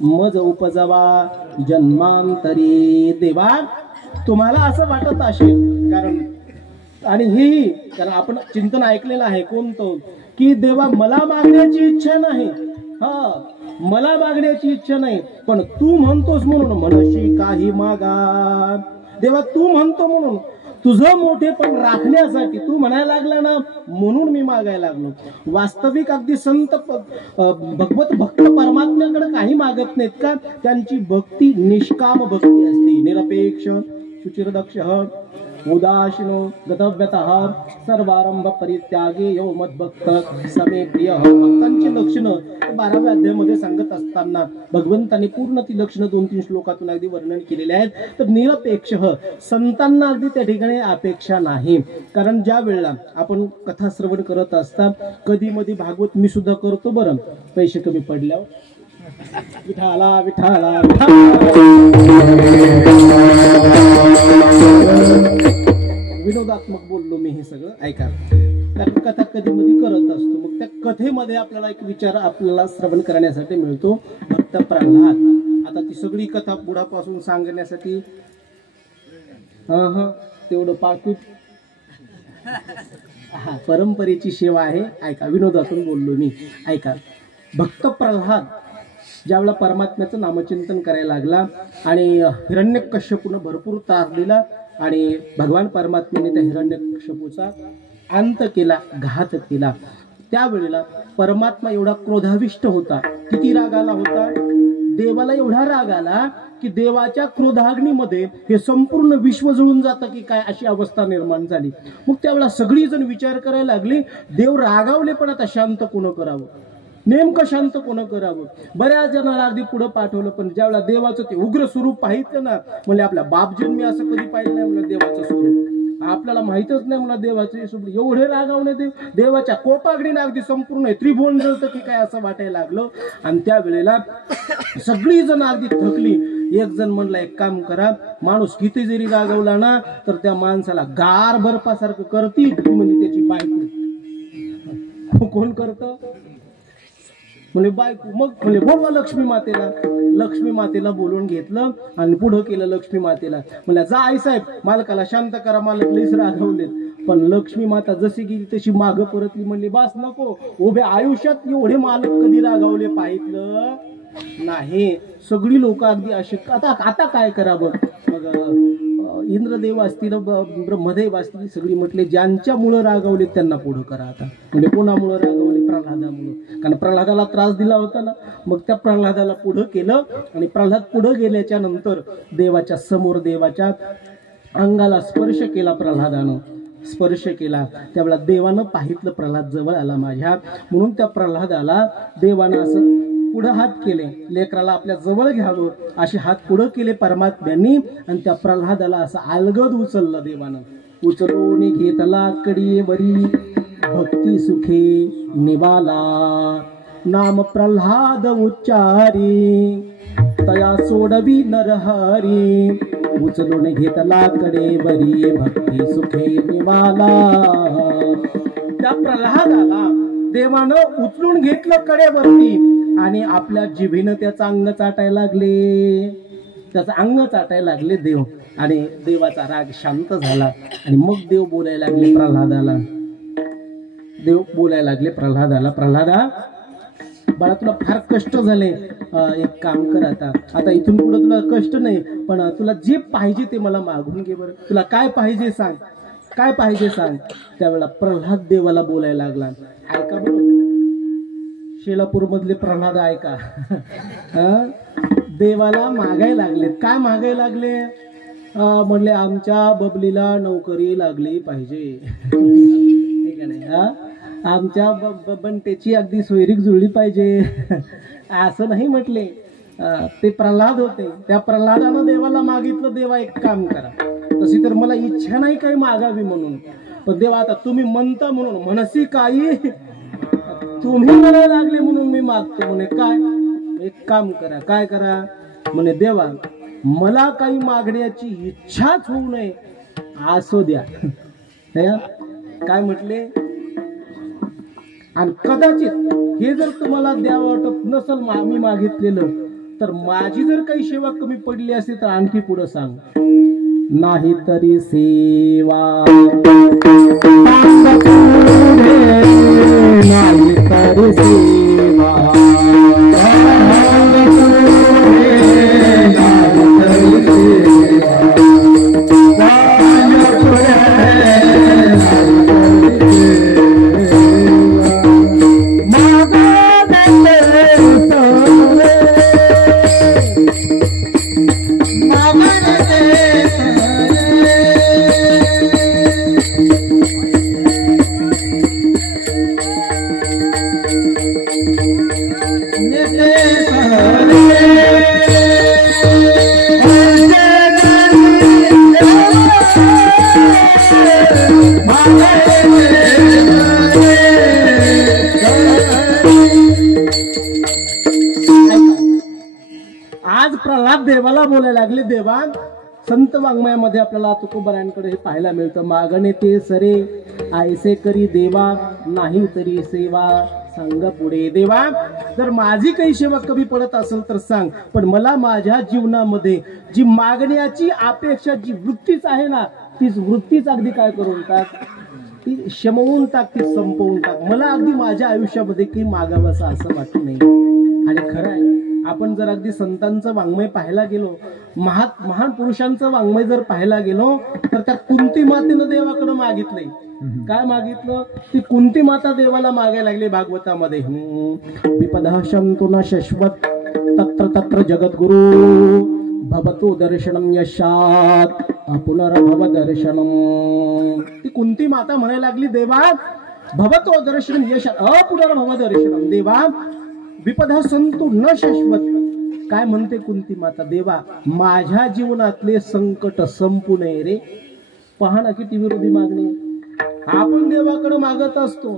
मज उपजवा जन्मांतरी. देवा तुम्हाला असं वाटत असेल कारण आणि हेही कारण आपण चिंतन ऐकलेलं आहे कोणतं की देवा मला मागण्याची इच्छा नाही. हा मला मागण्याची इच्छा नाही पण तू म्हणतोस म्हणून मनशी काही मागा. देवा तू म्हणतो म्हणून तुझं मोठेपण राखण्यासाठी तू म्हणायला लागला ना म्हणून मी मागायला लागलो. वास्तविक अगदी संत भगवत भक्त परमात्म्याकडे काही मागत नाहीत का? त्यांची भक्ती निष्काम भक्ती असते. निरपेक्ष शुचिरदक्ष उदासीनो गतव्यतः सर्वारंभ परित्यागे यो मद्भक्त समे प्रिय. भक्तांची लक्षणं 12व्या अध्यायामध्ये सांगत असताना भगवंतांनी पूर्ण ती लक्षणं 2-3 श्लोकातून अगदी वर्णन केलेले आहेत. तर निरपेक्ष संतांना अगदी त्या ठिकाणी अपेक्षा नाही. कारण ज्या वेळेला आपण कथा श्रवण करत असता कधी मध्ये भागवत मी सुद्धा करतो बरं पैसे कमी पडल्यावर विठाला विठाला विनोदात्मक बोललो मी हे सगळं ऐका. कारण कथा कधी मध्ये करत असतो मग त्या कथेमध्ये आपल्याला एक विचार आपल्याला श्रवण करण्यासाठी मिळतो. भक्त प्रल्हाद. आता ती सगळी कथा पुढापासून सांगण्यासाठी तेवढं पाळतो. हा परंपरेची सेवा आहे. ऐका विनोदातून बोललो मी. ऐका भक्त प्रल्हाद ज्यावेळेला परमात्म्याचं नामचिंतन करायला लागला आणि हिरण्यकश्यपूनं भरपूर त्रास दिला आणि भगवान परमात्म्याने त्या हिरण्यकश्यपूचा अंत केला घात केला. त्यावेळेला परमात्मा एवढा क्रोधाविष्ट होता. किती राग आला होता? देवाला एवढा राग आला की देवाच्या क्रोधाग्नीमध्ये हे संपूर्ण विश्व जळून जातं की काय अशी अवस्था निर्माण झाली. मग त्यावेळेला सगळी जण विचार करायला लागली देव रागावले पण आता शांत कोण करावं नेमकं शांत कोण करावं. बऱ्याच जणांना अगदी पुढे पाठवलं पण ज्यावेळेला देवाचं ते उग्र स्वरूप पाहिलं ना म्हणजे आपल्या बापजींनी असं कधी पाहिलं नाही म्हणलं देवाचं स्वरूप आपल्याला माहितच नाही म्हणलं देवाचं स्वरूप एवढे रागावणे देवाच्या कोपाग्नीने अगदी संपूर्ण त्रिभुवन जळतं की काय असं वाटायला लागलं. आणि त्यावेळेला सगळी जण अगदी थकली. एक जण म्हणला एक काम करा माणूस किती जरी रागवला ना तर त्या माणसाला गार बर्फासारखं करतील म्हणजे त्याची बायको. कोण करतं म्हणजे बायको. मग म्हणजे बोलवा लक्ष्मी मातेला. लक्ष्मी मातेला बोलवून घेतलं आणि पुढं केलं लक्ष्मी मातेला. म्हणलं जा आई साहेब मालकाला शांत करा मालक लईच रागवलेत. पण लक्ष्मी माता जशी गेली तशी मागं परतली. म्हणली बास नको उभ्या आयुष्यात एवढे मालक कधी रागावले पाहिलं नाही. सगळी लोक अगदी असे आता काय करावं. मग इंद्रदेव असतील ब्रह्मदेव असतील सगळी म्हटले ज्यांच्यामुळं रागावले त्यांना पुढं करा आता. म्हणजे कोणामुळं रागावले? प्रल्हादामुळं. कारण प्रल्हादाला त्रास दिला होता ना, मग त्या प्रल्हादाला पुढं केलं आणि प्रल्हाद पुढं गेल्याच्या नंतर देवाच्या समोर देवाच्या अंगाला स्पर्श केला. प्रल्हादानं स्पर्श केला त्यावेळेला देवानं पाहितलं प्रल्हाद जवळ आला माझ्या, म्हणून त्या प्रल्हादाला देवानं असं पुढं हात केले, लेकराला आपल्या जवळ घ्यावं असे हात पुढं केले परमात्म्यांनी आणि त्या प्रल्हादाला असं अलगद उचललं देवानं. उचलून घेतला कडीवरी भक्ती सुखे निवाला, नाम प्रल्हाद उच्चारी तया सोडवी नरहरी, उचलून घेतला कडेवरी भक्ती सुखे निवाला. त्या प्रल्हादाला देवानं उचलून घेतलं कडेवरती आणि आपल्या जिभेनं त्याचं अंग चाटायला लागले, त्याचं अंग चाटायला लागले देव. आणि देवाचा राग शांत झाला आणि मग देव बोलायला लागले प्रल्हादाला. देव बोलायला लागले प्रल्हादाला, प्रल्हादा बाळा तुला फार कष्ट झाले, एक काम कर आता, आता इथून पुढे तुला कष्ट नाही, पण तुला जे पाहिजे ते मला मागून घे बरं. तुला काय पाहिजे सांग, काय पाहिजे सांग. त्यावेळेला प्रल्हाद देवाला बोलायला लागला. ऐका बरं शेलापूर मधले प्रल्हाद ऐका. देवाला मागायला लागले. काय मागायला लागले? म्हणले आमच्या बबलीला नोकरी लागली पाहिजे, ठीक आहे नाही, आमच्या बंटेची अगदी सोयरीक जुळली पाहिजे, असं नाही म्हटले. ते प्रल्हाद होते. त्या प्रल्हादानं देवाला मागितलं, देवा एक काम करा, तशी तर मला इच्छा नाही काही मागावी म्हणून, पण देवा आता तुम्ही म्हणता म्हणून म्हणसी काही तुम्ही म्हणायला लागले म्हणून मी मागतो. म्हणे काय? एक काम करा. काय करा? म्हणे देवा मला काही मागण्याची इच्छाच होऊ नये असो द्या. काय म्हटले? आणि कदाचित हे जर तुम्हाला द्यावं वाटत नसल मी मागितलेलं, तर माझी जर काही सेवा कमी पडली असेल तर आणखी पुढं सांग. नाही तरी सेवा नाही तरी सेवा आज प्रल्हाद देवाला बोलायला लागले. देवा संत वाङ्मयामध्ये आपल्याला तुकोबारायांकडे हे पाहायला मिळतं. मागणे ते सरे आयसे करी देवा नाही तरी सेवा सांग पुढे. देवा जर माझी काही सेवा कमी पडत असेल तर सांग, पण मला माझ्या जीवनामध्ये जी मागण्याची अपेक्षा जी वृत्तीच आहे ना, तीच वृत्तीच अगदी काय करून टाक, ती शमवून टाक, ती संपवून टाक. मला अगदी माझ्या आयुष्यामध्ये काही मागावं असं वाटत नाही. आणि खरं आहे, आपण जर अगदी संतांचं वाङ्मय पाहायला गेलो, महान पुरुषांचं वाङ्मय जर पाहायला गेलो, तर त्या कुंती मातेनं देवाकडे मागितलंय. काय मागितलं? ती कुंती माता देवाला मागायला लागली भागवतामध्ये. विपदः शंतु न शश्वत तत्र तत्र जगद्गुरु भवतु दर्शनम यशात पुनर्भव दर्शनम. ती कुंती माता म्हणायला लागली, देवा भवतो दर्शनम यशात अपुनर्भव दर्शनम. देवा विपदः संतु न शश्वत. काय म्हणते कुंती माता? देवा माझ्या जीवनातले संकट संपू नये रे. पहा ना किती विरोधी मागणी. आपण देवाकडे मागत असतो.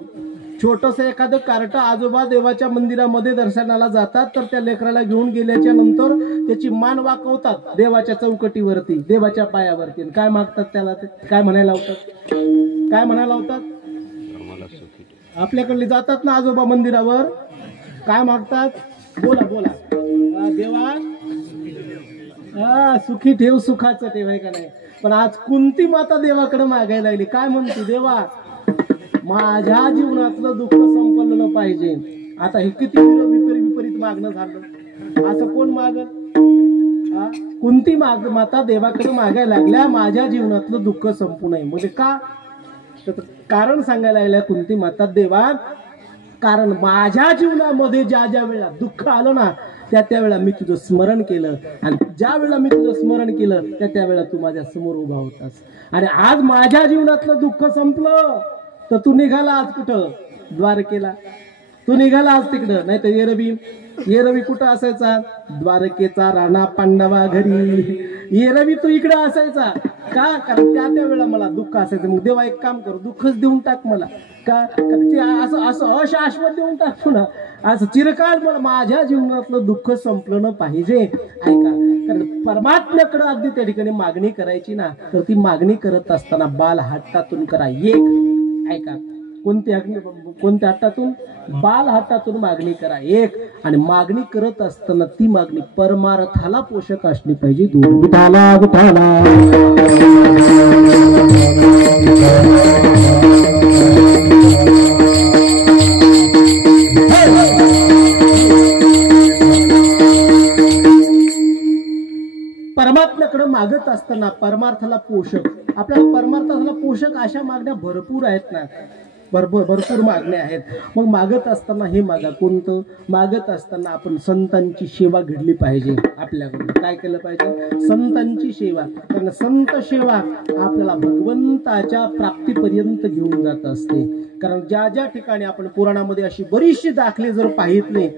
छोटस एखादं कार्ट आजोबा देवाच्या मंदिरामध्ये दर्शनाला जातात, तर त्या लेकराला घेऊन गेल्याच्या नंतर त्याची मान वाकवतात देवाच्या चौकटीवरती, देवाच्या पायावरती. काय मागतात त्याला? ते काय म्हणायला लावतात? काय म्हणायला लावतात? आपल्याकडले जातात ना आजोबा मंदिरावर, काय मागतात? बोला बोला. देवा सुखी ठेव, सुखाचं ठेव, आहे का नाही? पण आज कुंती माता देवाकडे मागायला लागली. काय म्हणते? देवा माझ्या जीवनातलं दुःख संपन्न पाहिजे. आता हे किती विपरीत मागणं झालं. असं कोण मागत? कुंती माता देवाकडे मागायला लागल्या माझ्या जीवनातलं दुःख संपू नये. म्हणजे का? तर कारण सांगायला लागल्या कुंती माता देवा, कारण माझ्या जीवनामध्ये ज्या ज्या वेळा दुःख आलं ना त्या वेळा मी तुझं स्मरण केलं, आणि ज्या वेळेला मी तुझं स्मरण केलं त्या वेळेला तू माझ्या समोर उभा होतास. आणि आज माझ्या जीवनातलं दुःख संपलं तर तू निघाला आज कुठं? द्वारकेला. तू निघाला आज तिकडं. नाही तर एरवी कुठं असायचा? द्वारकेचा राणा पांडवा घरी. एरवी तू इकडं असायचा का? कारण त्या वेळेला मला दुःख असायचं. मग देवा एक काम कर, दुःखच देऊन टाक मला. का ते असं अशाश्वत देऊन टाक ना, असं चिरकाळ मला माझ्या जीवनातलं दुःख संपलं न पाहिजे. ऐका, कारण परमात्म्याकडे अगदी त्या ठिकाणी मागणी करायची ना, तर ती मागणी करत असताना बाल हातातून करा एक. ऐका, कोणत्या हातातून? बाल हातातून मागणी करा एक. आणि मागणी करत असताना ती मागणी परमार्थाला पोषक असली पाहिजे. दोन. विठाला विठाला परमात्म्याकडे मागत असताना परमार्थाला पोषक, आपल्याला परमार्थाला पोषक अशा मागण्या भरपूर आहेत ना, भरपूर मागण्या आहेत. मग मागत असताना हे मागा. कोणतं? मागत असताना आपण संतांची सेवा घडली पाहिजे. आपल्याकडून काय केलं पाहिजे? संतांची सेवा. कारण संत सेवा आपल्याला भगवंताच्या प्राप्तीपर्यंत घेऊन जात असते. कारण ज्या ज्या ठिकाणी आपण पुराणामध्ये अशी बरीचशी दाखले जर पाहितले,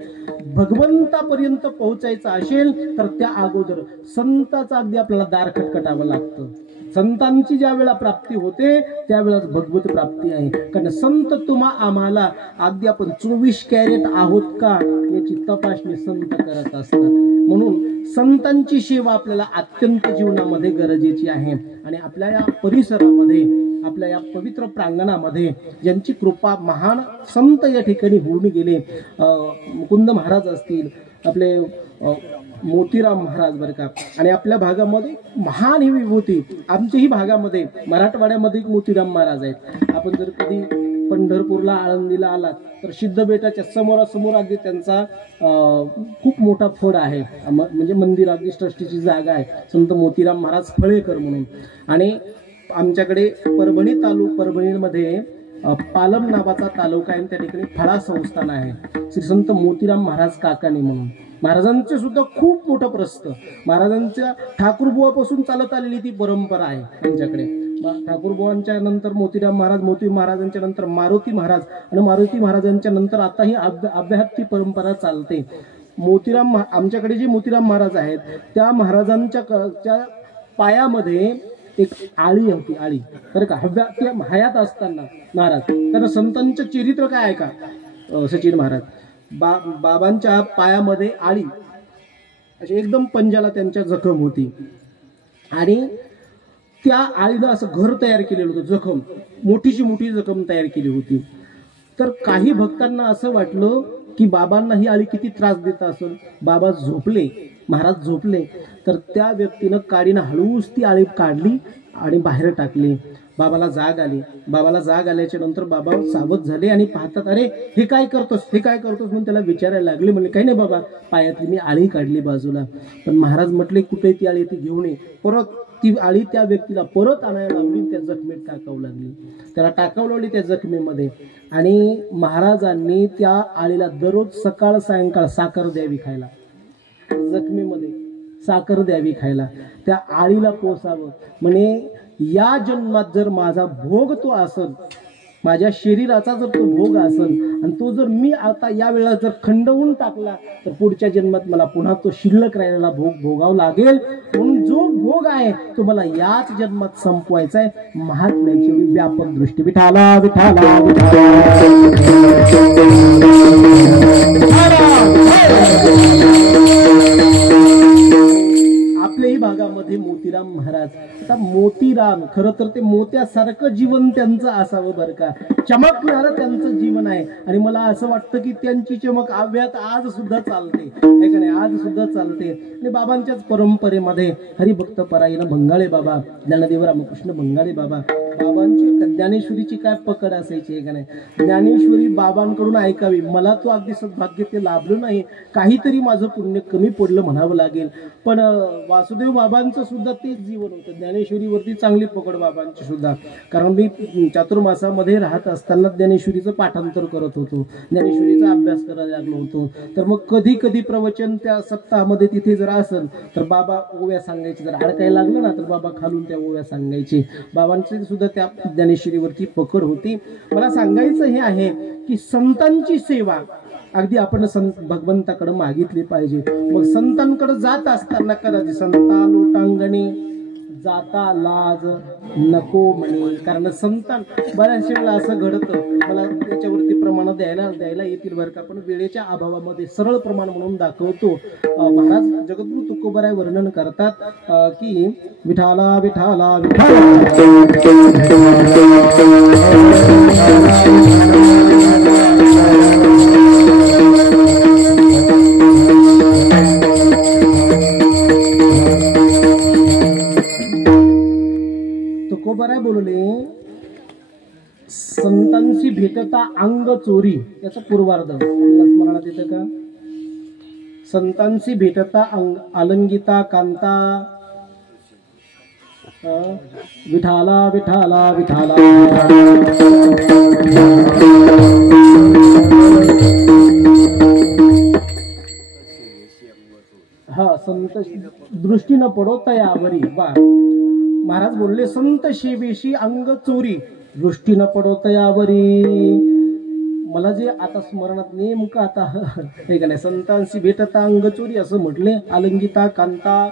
भगवंतापर्यंत पोहोचायचं असेल तर त्या अगोदर संताचा अगदी आपल्याला दार खटखटावं लागतं. संतांची ज्या वेळा प्राप्ती होते त्यावेळेस भगवत प्राप्ती आहे. कारण संत तुम्हा आम्हाला अगदी आपण 24 कॅरेट आहोत का याची तपासणी संत करत असतात. म्हणून संतांची सेवा आपल्याला अत्यंत जीवनामध्ये गरजेची आहे. आणि आपल्या या परिसरामध्ये, आपल्या या पवित्र प्रांगणामध्ये ज्यांची कृपा, महान संत या ठिकाणी होऊन गेले, मुकुंद महाराज असतील, आपले मोतीराम महाराज बरं का. आणि आपल्या भागामध्ये महान ही विभूती, आमच्याही भागामध्ये मराठवाड्यामध्ये मोतीराम महाराज आहेत. आपण जर कधी पंढरपूरला, आळंदीला आलात तर सिद्धबेटाच्या समोरासमोर अगदी त्यांचा खूप मोठा फड आहे. म्हणजे मंदिर, अगदी ट्रस्टीची जागा आहे, संत मोतीराम महाराज फळेकर म्हणून. आणि आमच्याकडे परभणीमध्ये पालम नावाचा तालुका आहे, त्या ठिकाणी फळा संस्थान आहे, श्री संत मोतीराम महाराज काकाणी म्हणून. महाराजांचे सुद्धा खूप मोठं प्रस्थ, महाराजांच्या ठाकूरबुवापासून चालत आलेली ती परंपरा आहे त्यांच्याकडे. ठाकूरबुवांच्या नंतर मोतीराम महाराज, मोती महाराजांच्या नंतर मारुती महाराज, आणि मारुती महाराजांच्या नंतर आता ही अभ्याहत ती परंपरा चालते. मोतीराम, आमच्याकडे जे मोतीराम महाराज आहेत त्या महाराजांच्या पायामध्ये एक आळी होती, आळी बरं का. त्या हयात असताना महाराज, त्यांना संतांचं चरित्र काय आहे का सचिन महाराज, बाबांच्या पायामध्ये आळी अशी एकदम पंजाला त्यांच्या जखम होती. आणि त्या आळीनं असं घर तयार केलेलं होतं, जखम, मोठीची मोठी जखम तयार केली होती. तर काही भक्तांना असं वाटलं की बाबांना ही आळी किती त्रास देत असेल. बाबा झोपले, महाराज झोपले, तर त्या व्यक्तीनं काडीनं हळूच ती आळी काढली आणि बाहेर टाकली. बाबाला जाग आली. बाबाला जाग आल्याच्या नंतर बाबा सावध झाले आणि पाहतात, अरे हे काय करतोस, हे काय करतोस म्हणून त्याला विचारायला लागले. म्हणले काही नाही बाबा, पायातली मी आळी काढली बाजूला. पण महाराज म्हटले कुठे ती आळी, ती घेऊन ये. परत ती आळी त्या व्यक्तीला परत आणायला लावली, त्या जखमेत टाकावं लागली, त्याला टाकावं लागली त्या जखमेमध्ये. आणि महाराजांनी त्या आळीला दररोज सकाळ सायंकाळ साखर द्यावी खायला, जखमेमध्ये साखर द्यावी खायला, त्या आळीला पोसावं. म्हणे या जन्मात जर माझा भोग तो असेल, माझ्या शरीराचा जर तो भोग असेल, आणि तो जर मी आता या वेळेला जर खंडवून टाकला तर पुढच्या जन्मात मला पुन्हा तो शिल्लक राहिलेला भोग भोगावा लागेल. म्हणून जो भोग आहे तो मला याच जन्मात संपवायचा आहे. महात्म्याची व्यापक दृष्टी. विठाला विठाला आपल्याही भागामध्ये मोतीराम महाराज. आता मोतीराम खरं तर ते मोत्यासारखं जीवन त्यांचं असावं बरं का, चमकणारं त्यांचं जीवन आहे. आणि मला असं वाटतं की त्यांची चमक आव्यात आज सुद्धा चालते, का नाही, आज सुद्धा चालते. आणि बाबांच्याच परंपरेमध्ये हरिभक्त परायण भंगाळे बाबा, ज्ञानदेव रामकृष्ण भंगाळे बाबा बाबांची ज्ञानेश्वरीची काय पकड असायची का नाही. ज्ञानेश्वरी बाबांकडून ऐकावी. मला तो अगदी सद्भाग्य ते लाभलं नाही, काहीतरी माझं पुण्य कमी पडलं म्हणावं लागेल. पण वासुदेव बाबांचं सुद्धा तेच जीवन होतं. ज्ञानेश्वरीवरती चांगली पकड बाबांची सुद्धा. कारण मी चातुर्मासामध्ये राहत असताना ज्ञानेश्वरीचं पाठांतर करत होतो, ज्ञानेश्वरीचा अभ्यास करायला लागलो होतो. तर मग कधी कधी प्रवचन त्या सप्ताहामध्ये तिथे जर असेल तर बाबा ओव्या सांगायचे. जर अडकायला लागलं ना तर बाबा खालून त्या ओव्या सांगायचे. बाबांची सुद्धा त्या ज्ञानेश्वरीवरती पकड होती. मला सांगायचं हे आहे की संतांची सेवा अगदी आपण भगवंताकडे मागितली पाहिजे. मग संतांकडे जात असताना कदाचित संता लोटांगणे जाता लाज नको म्हणे. कारण संतान बऱ्याच वेळेला असं घडतं. मला त्याच्यावरती प्रमाण द्यायला येतील बरं का, पण वेळेच्या अभावामध्ये सरळ प्रमाण म्हणून दाखवतो. महाराज जगद्गुरु तुकोबाराय वर्णन करतात की विठाला विठाला तुकोबाराय बोलले संतांशी भेटता अंग चोरी. याचा पूर्वार्ध स्मरणात येतं का? संतांशी भेटता आलंगिता कांता विठाला विठाला विठाला. हा संत दृष्टी न पडो तयावरी. वा महाराज बोलले संत शेवेशी अंग चोरी दृष्टी न पडो तयावरी. मला जे आता स्मरणात नेमकं आता हे का नाही, संतांशी भेटता अंग चोरी असं म्हटले. आलिंगिता कांता.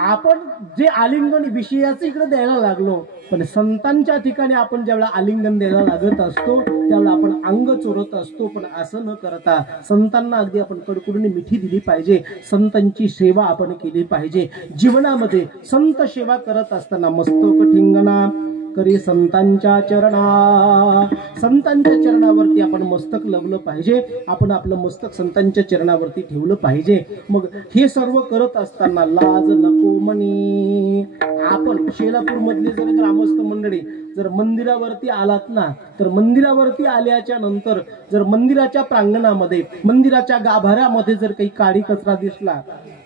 आपण जे आलिंगन विषयाचं इकडे द्यायला लागलो, पण संतांच्या ठिकाणी आपण ज्यावेळेला आलिंगन द्यायला लागत असतो त्यावेळेला आपण अंग चोरत असतो. पण असं न करता संतांना अगदी आपण कडकडून मिठी दिली पाहिजे. संतांची सेवा आपण केली पाहिजे. जीवनामध्ये संत सेवा करत असताना मस्तक ठिंगणा करी संतांच्या चरणा. संतांच्या चरणावरती आपण मस्तक लावलं पाहिजे. आपण आपलं मस्तक संतांच्या चरणावरती ठेवलं पाहिजे. मग हे सर्व करत असताना लाज नको म्हणे. आपण शेलापूर मधली जर ग्रामस्थ मंडळी जर मंदिरावरती आलात ना, तर मंदिरावरती आल्याच्या नंतर जर मंदिराच्या प्रांगणामध्ये मंदिराच्या गाभाऱ्यामध्ये जर काही काडी कचरा दिसला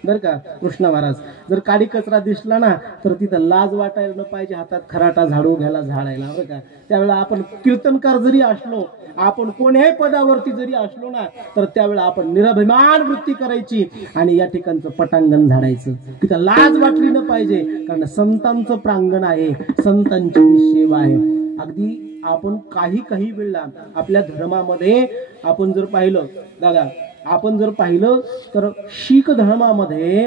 बर का कृष्ण महाराज, जर काडी कचरा दिसला ना तर तिथं लाज वाटायला न पाहिजे. हातात खराटा झाडू घ्यायला झाडायला बरं का. त्यावेळेला आपण कीर्तनकार जरी असलो, आपण कोण्याही पदावरती जरी असलो ना, तर त्यावेळेला आपण निराभिमान वृत्ती करायची आणि या ठिकाणचं पटांगण झाडायचं. तिथं लाज वाटली न पाहिजे. कारण संतांचं प्रांगण आहे, संतांची सेवा आहे. अगदी आपण काही वेळेला आपल्या धर्मामध्ये आपण जर पाहिलं दादा, आपण जर पाहिलं तर शीख धर्मामध्ये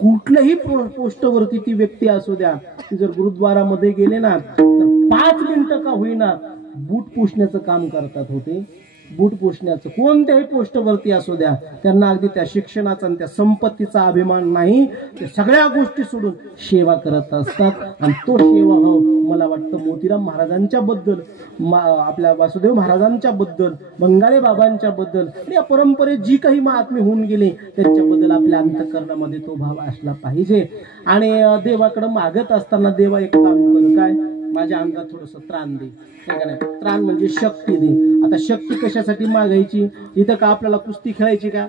कुठल्याही पोस्टवरती ती व्यक्ती असू द्या, ती जर गुरुद्वारामध्ये गेले ना तर 5 मिनिटं का होईना बूट पुसण्याचं काम करतात होते. बूट पुसण्याचं कोणत्याही पोस्टवरती असू द्या, त्यांना अगदी त्या शिक्षणाचा आणि त्या संपत्तीचा अभिमान नाही. ते सगळ्या गोष्टी सोडून सेवा करत असतात. आणि तो सेवा मला वाटतं मोतीराम महाराजांच्या बद्दल, आपल्या वासुदेव महाराजांच्या बद्दल, बंगाळे बाबांच्या बद्दल, या परंपरेत जी काही महात्मे होऊन गेले त्यांच्याबद्दल आपल्या अंतःकरणामध्ये तो भाव असला पाहिजे. आणि देवाकडे मागत असताना देवा एक काम कर, काय माझ्या अंगात थोडस त्राण दे. त्राण म्हणजे शक्ती दे. आता शक्ती कशासाठी मागायची? इथं का आपल्याला कुस्ती खेळायची का?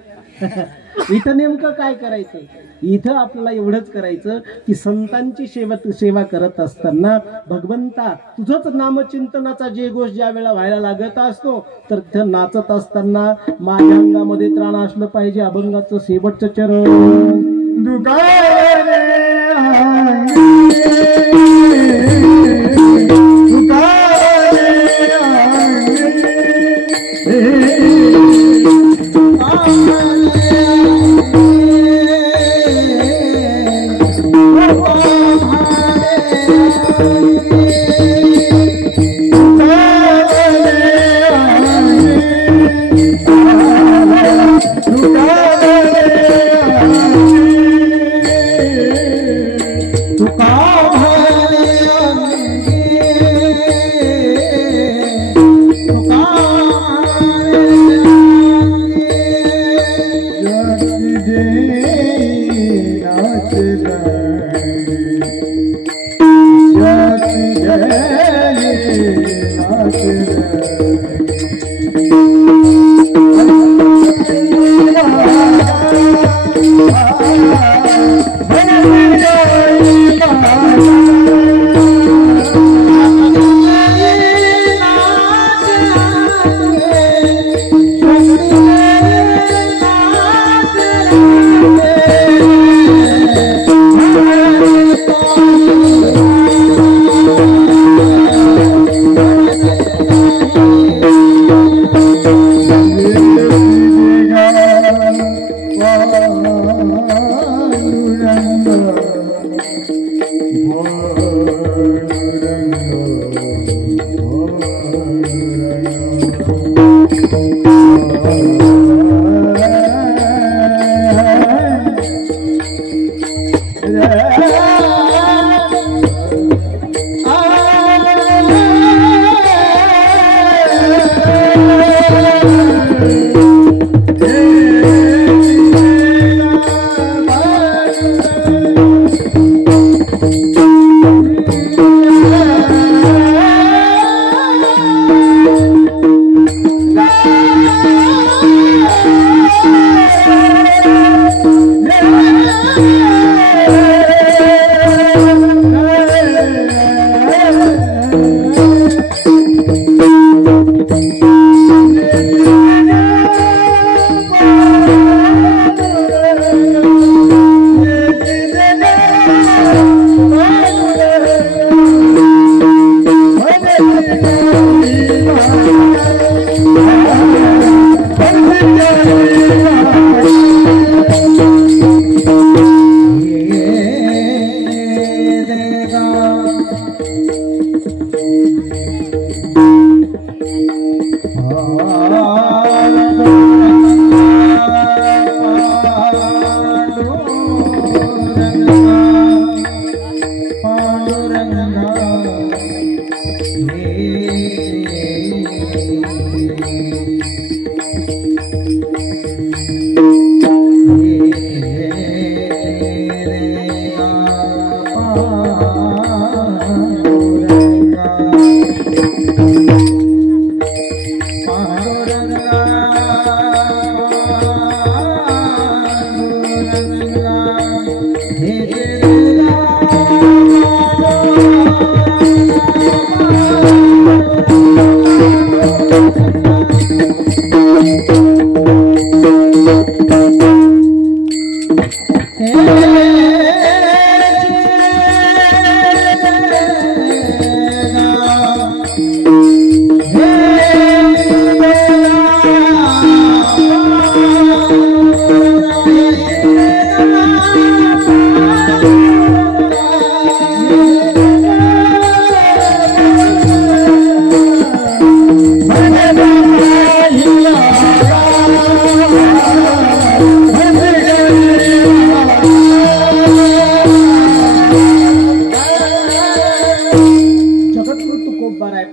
इथं नेमकं काय करायचं? इथं आपल्याला एवढंच करायचं की संतांची सेवा करत असताना भगवंता तुझंच नामचिंतनाचा जे गोष्ट ज्या वेळेला व्हायला लागत असतो तर तिथं नाचत असताना माझ्या अंगामध्ये त्राण असलं पाहिजे. अभंगाचं शेवटचं चरण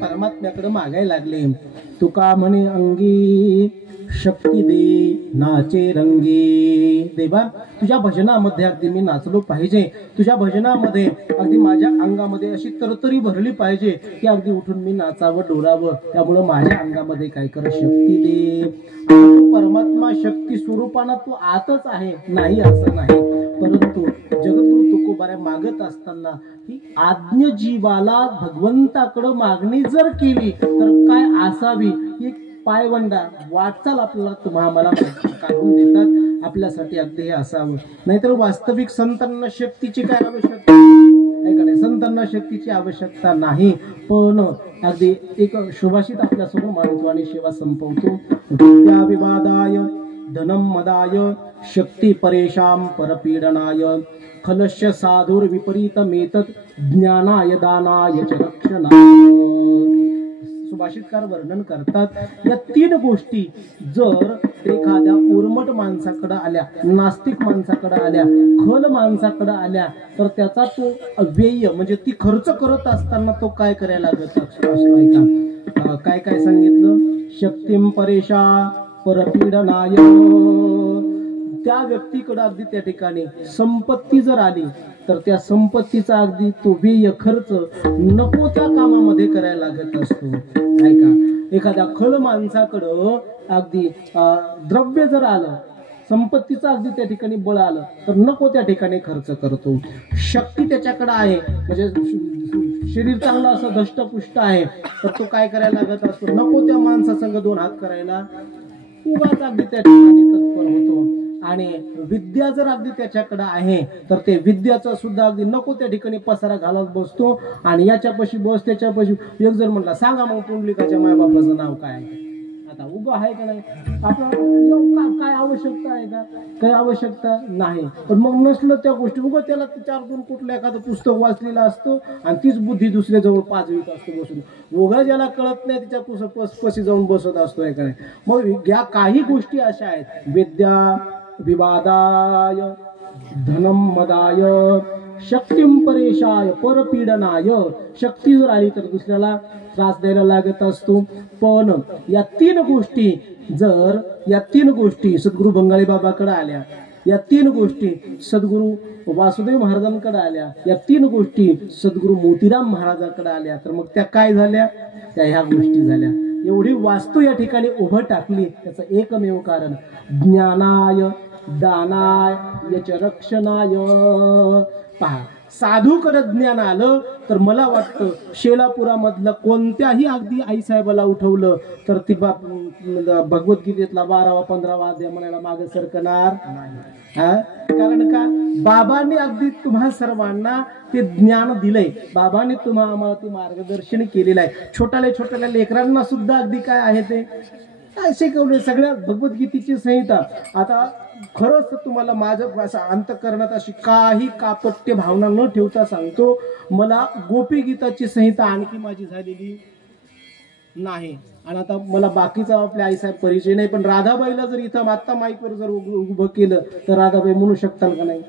परमात्म्याकडे मागायला लागले. तुका म्हणे अंगी शक्ती दे नाचे रंगी. देवा तुझ्या भजनामध्ये अगदी मी नाचलो पाहिजे, तुझ्या भजनामध्ये अगदी माझ्या अंगामध्ये अशी तरतरी भरली पाहिजे की अगदी उठून मी नाचावं डोलावं. त्यामुळं माझ्या अंगामध्ये काय कर शक्ती दे. परमात्मा शक्ती स्वरूपानं तू आतच आहे, नाही असं नाही, परंतु जगद्गुरु तुकोबाऱ्या मागत असताना ही आज्ञ जीवाला भगवंताकडे मागणी जर केली तर काय असावी, एक पायवंडा वाटचाल आपल्याला तुम्हा मला काढून देतात. आपल्यासाठी अगदी हे असावं. नाहीतर वास्तविक संतांना शक्तीची काय आवश्यकता नाही का? नाही, संतांना शक्तीची आवश्यकता नाही. पण अगदी एक सुभाषित आपल्यासमोर मांडतो आणि सेवा संपवतो. विद्या विवादाय धनम मदाय शक्ती परेशाम परपीडनाय खलस्य साधुर विपरीतमेतत् ज्ञानाय दानाय च रक्षणाय. सुभाषितकार वर्णन करतात या तीन गोष्टी जर एखाद्या उर्मट माणसाकडे आल्या, नास्तिक माणसाकडे आल्या, खल माणसाकडे आल्या तर त्याचा तो व्यय म्हणजे ती खर्च करत असताना तो काय करायला लागत असतो. काय काय सांगितलं? शक्तीम परेशा परपीडनाय. त्या व्यक्तीकडे अगदी त्या ठिकाणी संपत्ती जर आली तर त्या संपत्तीचा अगदी तो व्यय खर्च नको त्या कामामध्ये करायला लागत असतो. ऐका, एखाद्या खल माणसाकडं अगदी द्रव्य जर आलं, संपत्तीचं अगदी त्या ठिकाणी बळ आलं तर नको त्या ठिकाणी खर्च करतो. शक्ती त्याच्याकडे आहे म्हणजे शरीर चांगलं असं धष्टपुष्ट आहे तर तो काय करायला लागत असतो, नको त्या माणसासंग दोन हात करायला उगाच अगदी त्या ठिकाणी तत्पर होतो. आणि विद्या जर अगदी त्याच्याकडे आहे तर ते विद्याचा सुद्धा अगदी नको त्या ठिकाणी पसारा घालत बसतो. आणि याच्यापाशी बस त्याच्यापाशी. एक जर म्हटला सांगा मग पुंडलिकाच्या मायबापाचं नाव काय आहे, आता उभं आहे का नाही, आपल्याला काय आवश्यकता आहे का? काही आवश्यकता नाही. पण मग नसलं त्या गोष्टी उगं त्याला चार दोन कुठलं एखादं पुस्तक वाचलेलं असतं आणि तीच बुद्धी दुसऱ्या जवळ पाचवीत असतो बसून. उगा ज्याला कळत नाही तिच्या पशी जाऊन बसत असतो का नाही. मग या काही गोष्टी अशा आहेत. विद्या विवादाय धनम मदाय शक्तीम परेशाय परपीडनाय. शक्ती जर आली तर दुसऱ्याला त्रास द्यायला लागत असतो. पण या तीन गोष्टी सद्गुरु बंगाली बाबाकडे आल्या, या तीन गोष्टी सद्गुरु वासुदेव महाराजांकडे आल्या, या तीन गोष्टी सद्गुरु मोतीराम महाराजांकडे आल्या, तर मग त्या काय झाल्या? त्या ह्या गोष्टी झाल्या. एवढी वास्तू या ठिकाणी उभं टाकली त्याचं एकमेव कारण ज्ञानाय दानाय च रक्षणाय. पहा, साधूकडे ज्ञान आलं तर मला वाटतं शेलापुरामधलं कोणत्याही अगदी आईसाहेबाला उठवलं तर ती भगवद्गीतेतला 12वा 15वा अध्याय म्हणायला मागे सरकणार हा. कारण का बाबांनी अगदी तुम्हा सर्वांना ते ज्ञान दिलंय. बाबांनी आम्हाला ते मार्गदर्शन केलेलं आहे. छोट्याल्या लेकरांना सुद्धा अगदी काय आहे ते काय शिकवले सगळ्या भगवद्गीतेची संहिता. आता खरंच तुम्हाला माझं असं अंतःकरणात अशी काही कापट्य भावना न ठेवता सांगतो, मला गोपी गीताची संहिता आणखी माझी झालेली नाही. आणि आता मला बाकीचा आपल्या आईसाहेब परिचय नाही, पण राधाबाईला जर इथं आत्ता माईकवर जर उभं केलं तर राधाबाई म्हणू शकताल का नाही?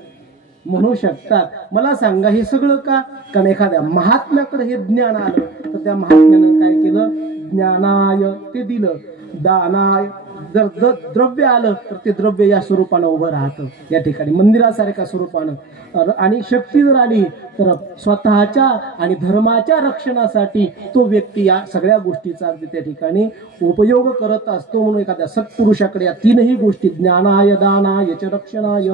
म्हणू शकतात. मला सांगा हे सगळं का? कारण एखाद्या महात्म्याकडे हे ज्ञान आलं तर त्या महात्म्यानं काय केलं? ज्ञानाय ते दिलं, दानाय जर द्रव्य आलं तर ते द्रव्य या स्वरूपानं उभं राहतं या ठिकाणी मंदिरासारख्या स्वरूपानं. आणि शक्ती जर आली तर स्वतःच्या आणि धर्माच्या रक्षणासाठी तो व्यक्ती या सगळ्या गोष्टीचा अगदी त्या ठिकाणी उपयोग करत असतो. म्हणून एखाद्या सत्पुरुषाकडे या तीनही गोष्टी ज्ञानाय दानाय च रक्षणाय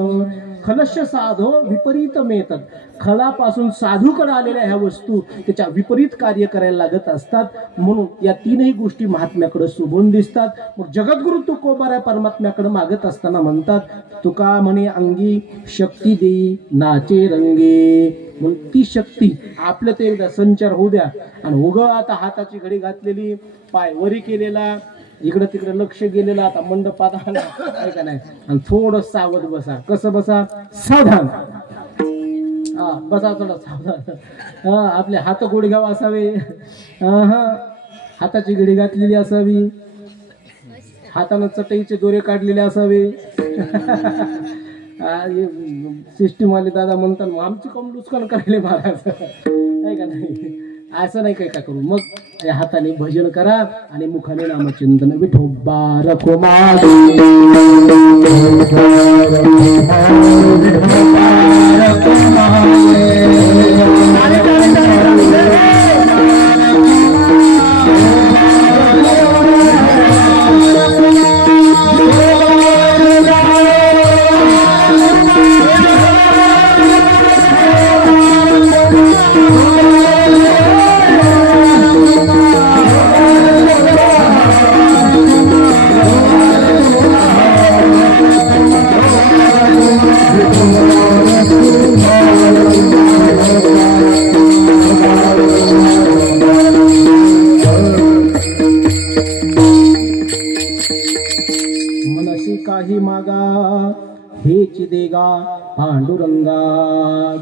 खलस्य साधो विपरीत मेतद, खलापासून साधूकडे आलेल्या ह्या वस्तू त्याच्या विपरीत कार्य करायला लागत असतात. म्हणून या तीनही गोष्टी महात्म्याकडे शोभून दिसतात. मग जगद्गुरु तुकोबाराय परमात्म्याकडे मागत असताना म्हणतात, तुका म्हणे अंगी शक्ती देई नाचे रंगे. म्हणून ती शक्ती आपल्या ते एकदा संचार होऊ द्या. आणि उग आता हाताची घडी घातलेली, पाय वरी केलेला, इकडं तिकडे लक्ष गेलेलं, आता मंडपात आला का नाही, आणि थोडं सावध बसा. कसं बसा? सावधान. हा बसा थोडं सावधान. हा आपले हात गुडघ्यावर असावे, हाताची घडी घातलेली असावी, हातानं चटईचे दोरे काढलेले असावे. सिस्टीम वाले दादा म्हणतात आमची कम लुचकान करायला महाराज नाही का नाही, असं नाही काय का करू. मग या हाताने भजन करा आणि मुखाने नामचिंतन. विठोबा रखुमा काही मागा हेच देगा पांडुरंगा.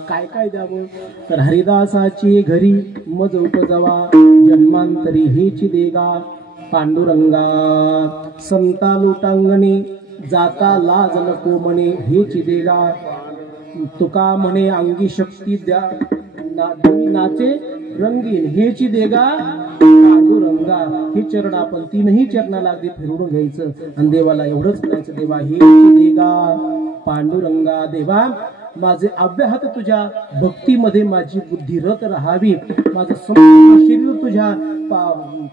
काय काय द्यावं तर हरिदासाची घरी मज उपजवा, जन्मांतरी हेच देगा पांडुरंगा. संता लोटांगणे जाता लाज नको म्हणे हेच देगा. तुका म्हणे अंगी शक्ती द्या नाचे रंगीन हेची देगा पांडुरंगा. हे चरण आपण तीनही चरणाला अगदी फिरवून घ्यायचं आणि देवाला एवढंच म्हणायचं, देवा हेची देगा पांडुरंगा. देवा माझे अव्याहत तुझ्या भक्तीमध्ये माझी बुद्धी रत राहावी, माझं संपूर्ण शरीर तुझ्या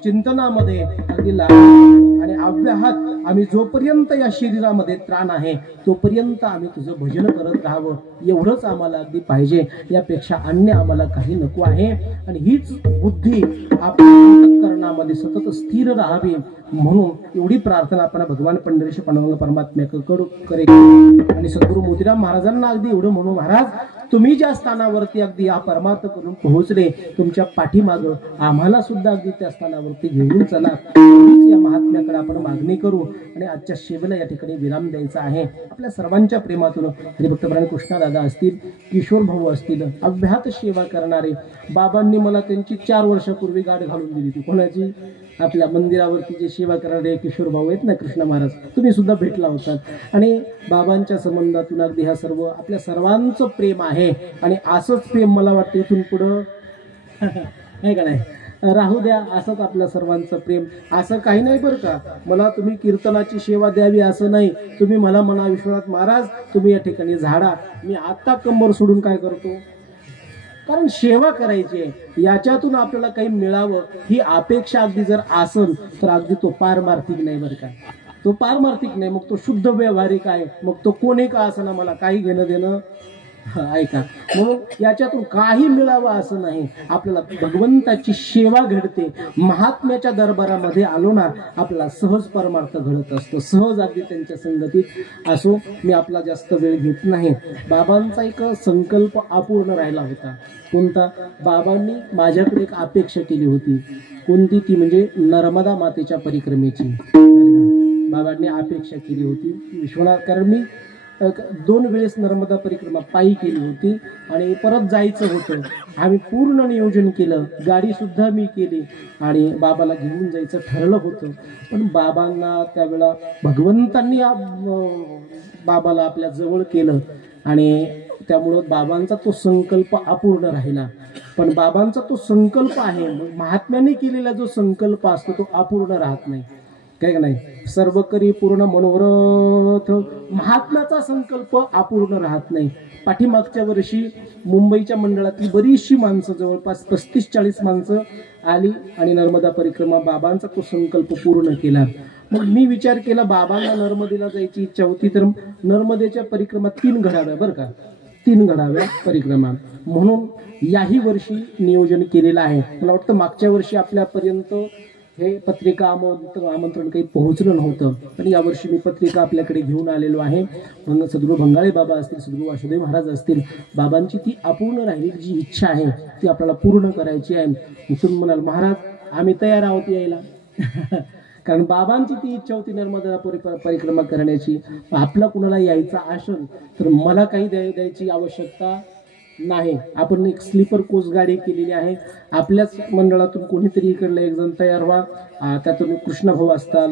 चिंतनामध्ये अगदी आणि अव्याहत आम्ही जोपर्यंत या शरीरामध्ये त्राण आहे तोपर्यंत आम्ही तुझं भजन करत राहावं, एवढंच आम्हाला अगदी पाहिजे. यापेक्षा अन्य आम्हाला काही नको आहे. आणि हीच बुद्धी आपल्या अंतःकरणामध्ये सतत स्थिर राहावी म्हणून एवढी प्रार्थना आपण भगवान पंढरीश पांडुरंग परमात्म्याकडे करेल. आणि सद्गुरु मोतीराम महाराजांना अगदी एवढं म्हणून, महाराज तुम्ही ज्या स्थानावरती अगदी या परमार्थ करून पोहोचले, तुमच्या पाठीमागं आम्हाला सुद्धा अगदी त्या स्थानावरती घेऊन चला. या महात्म्याकडे आपण मागणी करू आणि आजच्या सेवेला या ठिकाणी विराम द्यायचा आहे. आपल्या सर्वांच्या प्रेमातून हरिभक्तपरायण कृष्णादादा असतील, किशोर भाऊ असतील, अव्याहत सेवा करणारे. बाबांनी मला त्यांची 4 वर्षापूर्वी गाठ घालून दिली ती. कोणाची? आपल्या मंदिरावरती जे सेवा करणारे किशोर भाऊ आहेत ना, कृष्ण महाराज, तुम्ही सुद्धा भेटला होतात. आणि बाबांच्या संबंधातून अगदी ह्या सर्व आपल्या सर्वांचं प्रेम आहे. आणि असंच प्रेम मला वाटतं इथून पुढं नाही का नाही राहू द्या. असंच आपल्या सर्वांचं प्रेम. असं काही नाही बरं का, मला तुम्ही कीर्तनाची सेवा द्यावी असं नाही. तुम्ही मला म्हणा विश्वनाथ महाराज तुम्ही या ठिकाणी झाडा, मी आत्ता कंबर सोडून काय करतो, कारण सेवा करायची आहे. याच्यातून आपल्याला काही मिळावं ही अपेक्षा अगदी जर असेल तर अगदी तो पारमार्थिक नाही बरं का, तो पारमार्थिक नाही. मग तो शुद्ध व्यावहारिक आहे. मग तो कोणी का असना मला काही घेणं देणं ऐका, म्हणून याच्यातून काही मिळावं असं नाही, आपल्याला भगवंताची सेवा घडते. महात्म्याच्या दरबारामध्ये आलो ना, आपला सहज परमार्थ घडत असतो, सहज अगदी त्यांच्या संगतीत असो. मी आपला जास्त वेळ घेत नाही. बाबांचा एक संकल्प अपूर्ण राहिला होता. कोणता? बाबांनी माझ्याकडे एक अपेक्षा केली होती. कोणती? ती म्हणजे नर्मदा मातेच्या परिक्रमेची. बाबांनी अपेक्षा केली होती विश्वनाथ, कारण मी 2 वेळेस नर्मदा परिक्रमा पायी केली होती आणि परत जायचं होतं. आम्ही पूर्ण नियोजन केलं, गाडी सुद्धा मी केली आणि बाबाला घेऊन जायचं ठरलं होतं. पण बाबांना त्यावेळेला भगवंतांनी बाबाला आपल्या जवळ केलं आणि त्यामुळं बाबांचा तो संकल्प अपूर्ण राहिला. पण बाबांचा तो संकल्प आहे, महात्म्याने केलेला जो संकल्प असतो तो अपूर्ण राहत नाही, काय का नाही. सर्व करी पूर्ण मनोरथ, महात्म्याचा संकल्प अपूर्ण राहत नाही. पाठीमागच्या वर्षी मुंबईच्या मंडळातली बरीचशी माणसं, जवळपास 35-40 माणसं आली आणि नर्मदा परिक्रमा बाबांचा तो संकल्प पूर्ण केला. मग मी विचार केला, बाबांना नर्मदेला जायची इच्छा होती, तर नर्मदेच्या परिक्रमा 3 घडाव्या, बरं का, 3 घडाव्या परिक्रमा, म्हणून याही वर्षी नियोजन केलेलं आहे. मला वाटतं मागच्या वर्षी आपल्यापर्यंत हे पत्रिका आमंत्रण काही पोहोचलं नव्हतं, पण यावर्षी मी पत्रिका आपल्याकडे घेऊन आलेलो आहे. मग सद्गुरू भंगाळे बाबा असतील, सद्गुरू वासुदेव महाराज असतील, बाबांची ती अपूर्ण राहिलेली जी इच्छा आहे ती आपल्याला पूर्ण करायची आहे. तुम्ही म्हणाल, महाराज आम्ही तयार आहोत यायला कारण बाबांची ती इच्छा होती नर्मदा परिक्रमा करण्याची. आपला कुणाला यायचा असेल तर मला काही द्यायची आवश्यकता नाही. आपण एक स्लीपर कोच गाडी केलेली आहे. आपल्याच मंडळातून कोणीतरी इकडलं एक जण तयार व्हा. त्यातून कृष्णभाऊ असतात,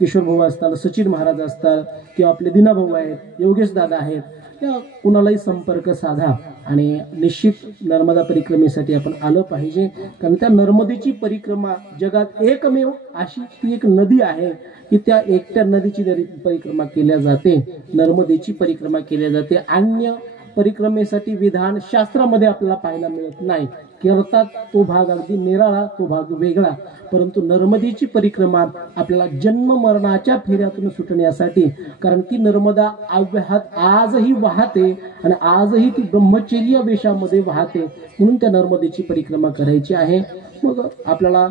किशोर भाऊ असतात, सचिन महाराज असतात, किंवा आपले दिनाभाऊ आहेत, योगेश दादा आहेत, या कुणालाही संपर्क साधा आणि निश्चित नर्मदा परिक्रमेसाठी आपण आलं पाहिजे. कारण त्या नर्मदेची परिक्रमा जगात एकमेव अशी ती एक नदी आहे की त्या एकट्या नदीची परिक्रमा केल्या जाते, नर्मदेची परिक्रमा केल्या जाते. अन्य परिक्रमेसाठी विधान शास्त्रामध्ये आपल्याला पाहायला मिळत नाही. करतात तो भाग अगदी निराळा, तो भाग वेगळा, परंतु नर्मदेची परिक्रमा आपल्याला जन्म मरणाच्या फेऱ्यातून सुटण्यासाठी, कारण ती नर्मदा अव्याहत आजही वाहते आणि आजही ती ब्रह्मचर्य वेशामध्ये वाहते, म्हणून त्या नर्मदेची परिक्रमा करायची आहे. मग आपल्याला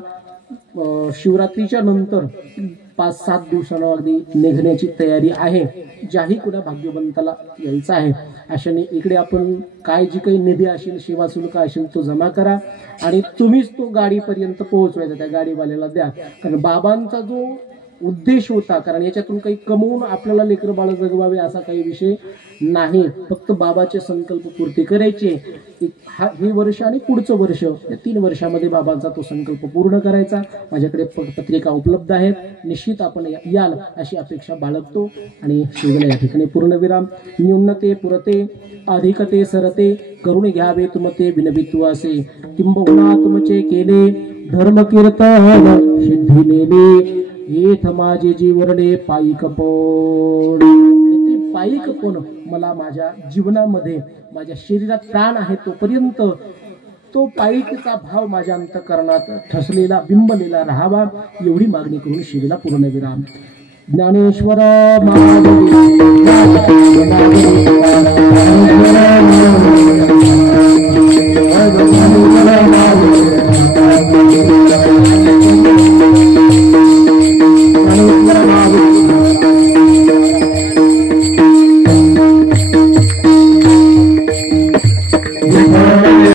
शिवरात्रीच्या नंतर 5-7 दिवसांना अगदी निघण्याची तयारी आहे. ज्याही कुणा भाग्यवंताला यायचं आहे अशाने इकडे आपण काय जी काही निधी असेल, सेवा शुल्क असेल तो जमा करा आणि तुम्हीच तो गाडीपर्यंत पोहोचवायचा, त्या गाडीवाल्याला द्या. कारण बाबांचा जो उद्देश होता, कारण याच्यातून काही कमवून आपल्याला लेकर बाळ जगवावे असा काही विषय नाही, फक्त बाबाचे संकल्प पूर्ती करायचे. हे वर्ष आणि पुढचं वर्ष, या 3 वर्षामध्ये बाबांचा तो संकल्प पूर्ण करायचा. माझ्याकडे पत्रिका उपलब्ध आहेत, निश्चित आपण याल अशी अपेक्षा बाळगतो आणि शेवटला या ठिकाणी पूर्णविराम. न्यूनते पुरते अधिकते सरते, करुण घ्यावे तुमते बिनबित्वासे, किंबहुना तुमचे केले धर्म कीर्तन सिद्धी नेले, येथ माझे जीवरणे पायिक पोण. ते पायिक पोण मला माझ्या जीवनामध्ये, माझ्या शरीरात प्राण आहे तोपर्यंत तो पायिकचा भाव माझ्या अंतःकरणात ठसलेला, बिंबलेला राहावा, एवढी मागणी करून शिवेला पूर्णविराम. ज्ञानेश्वर महादेव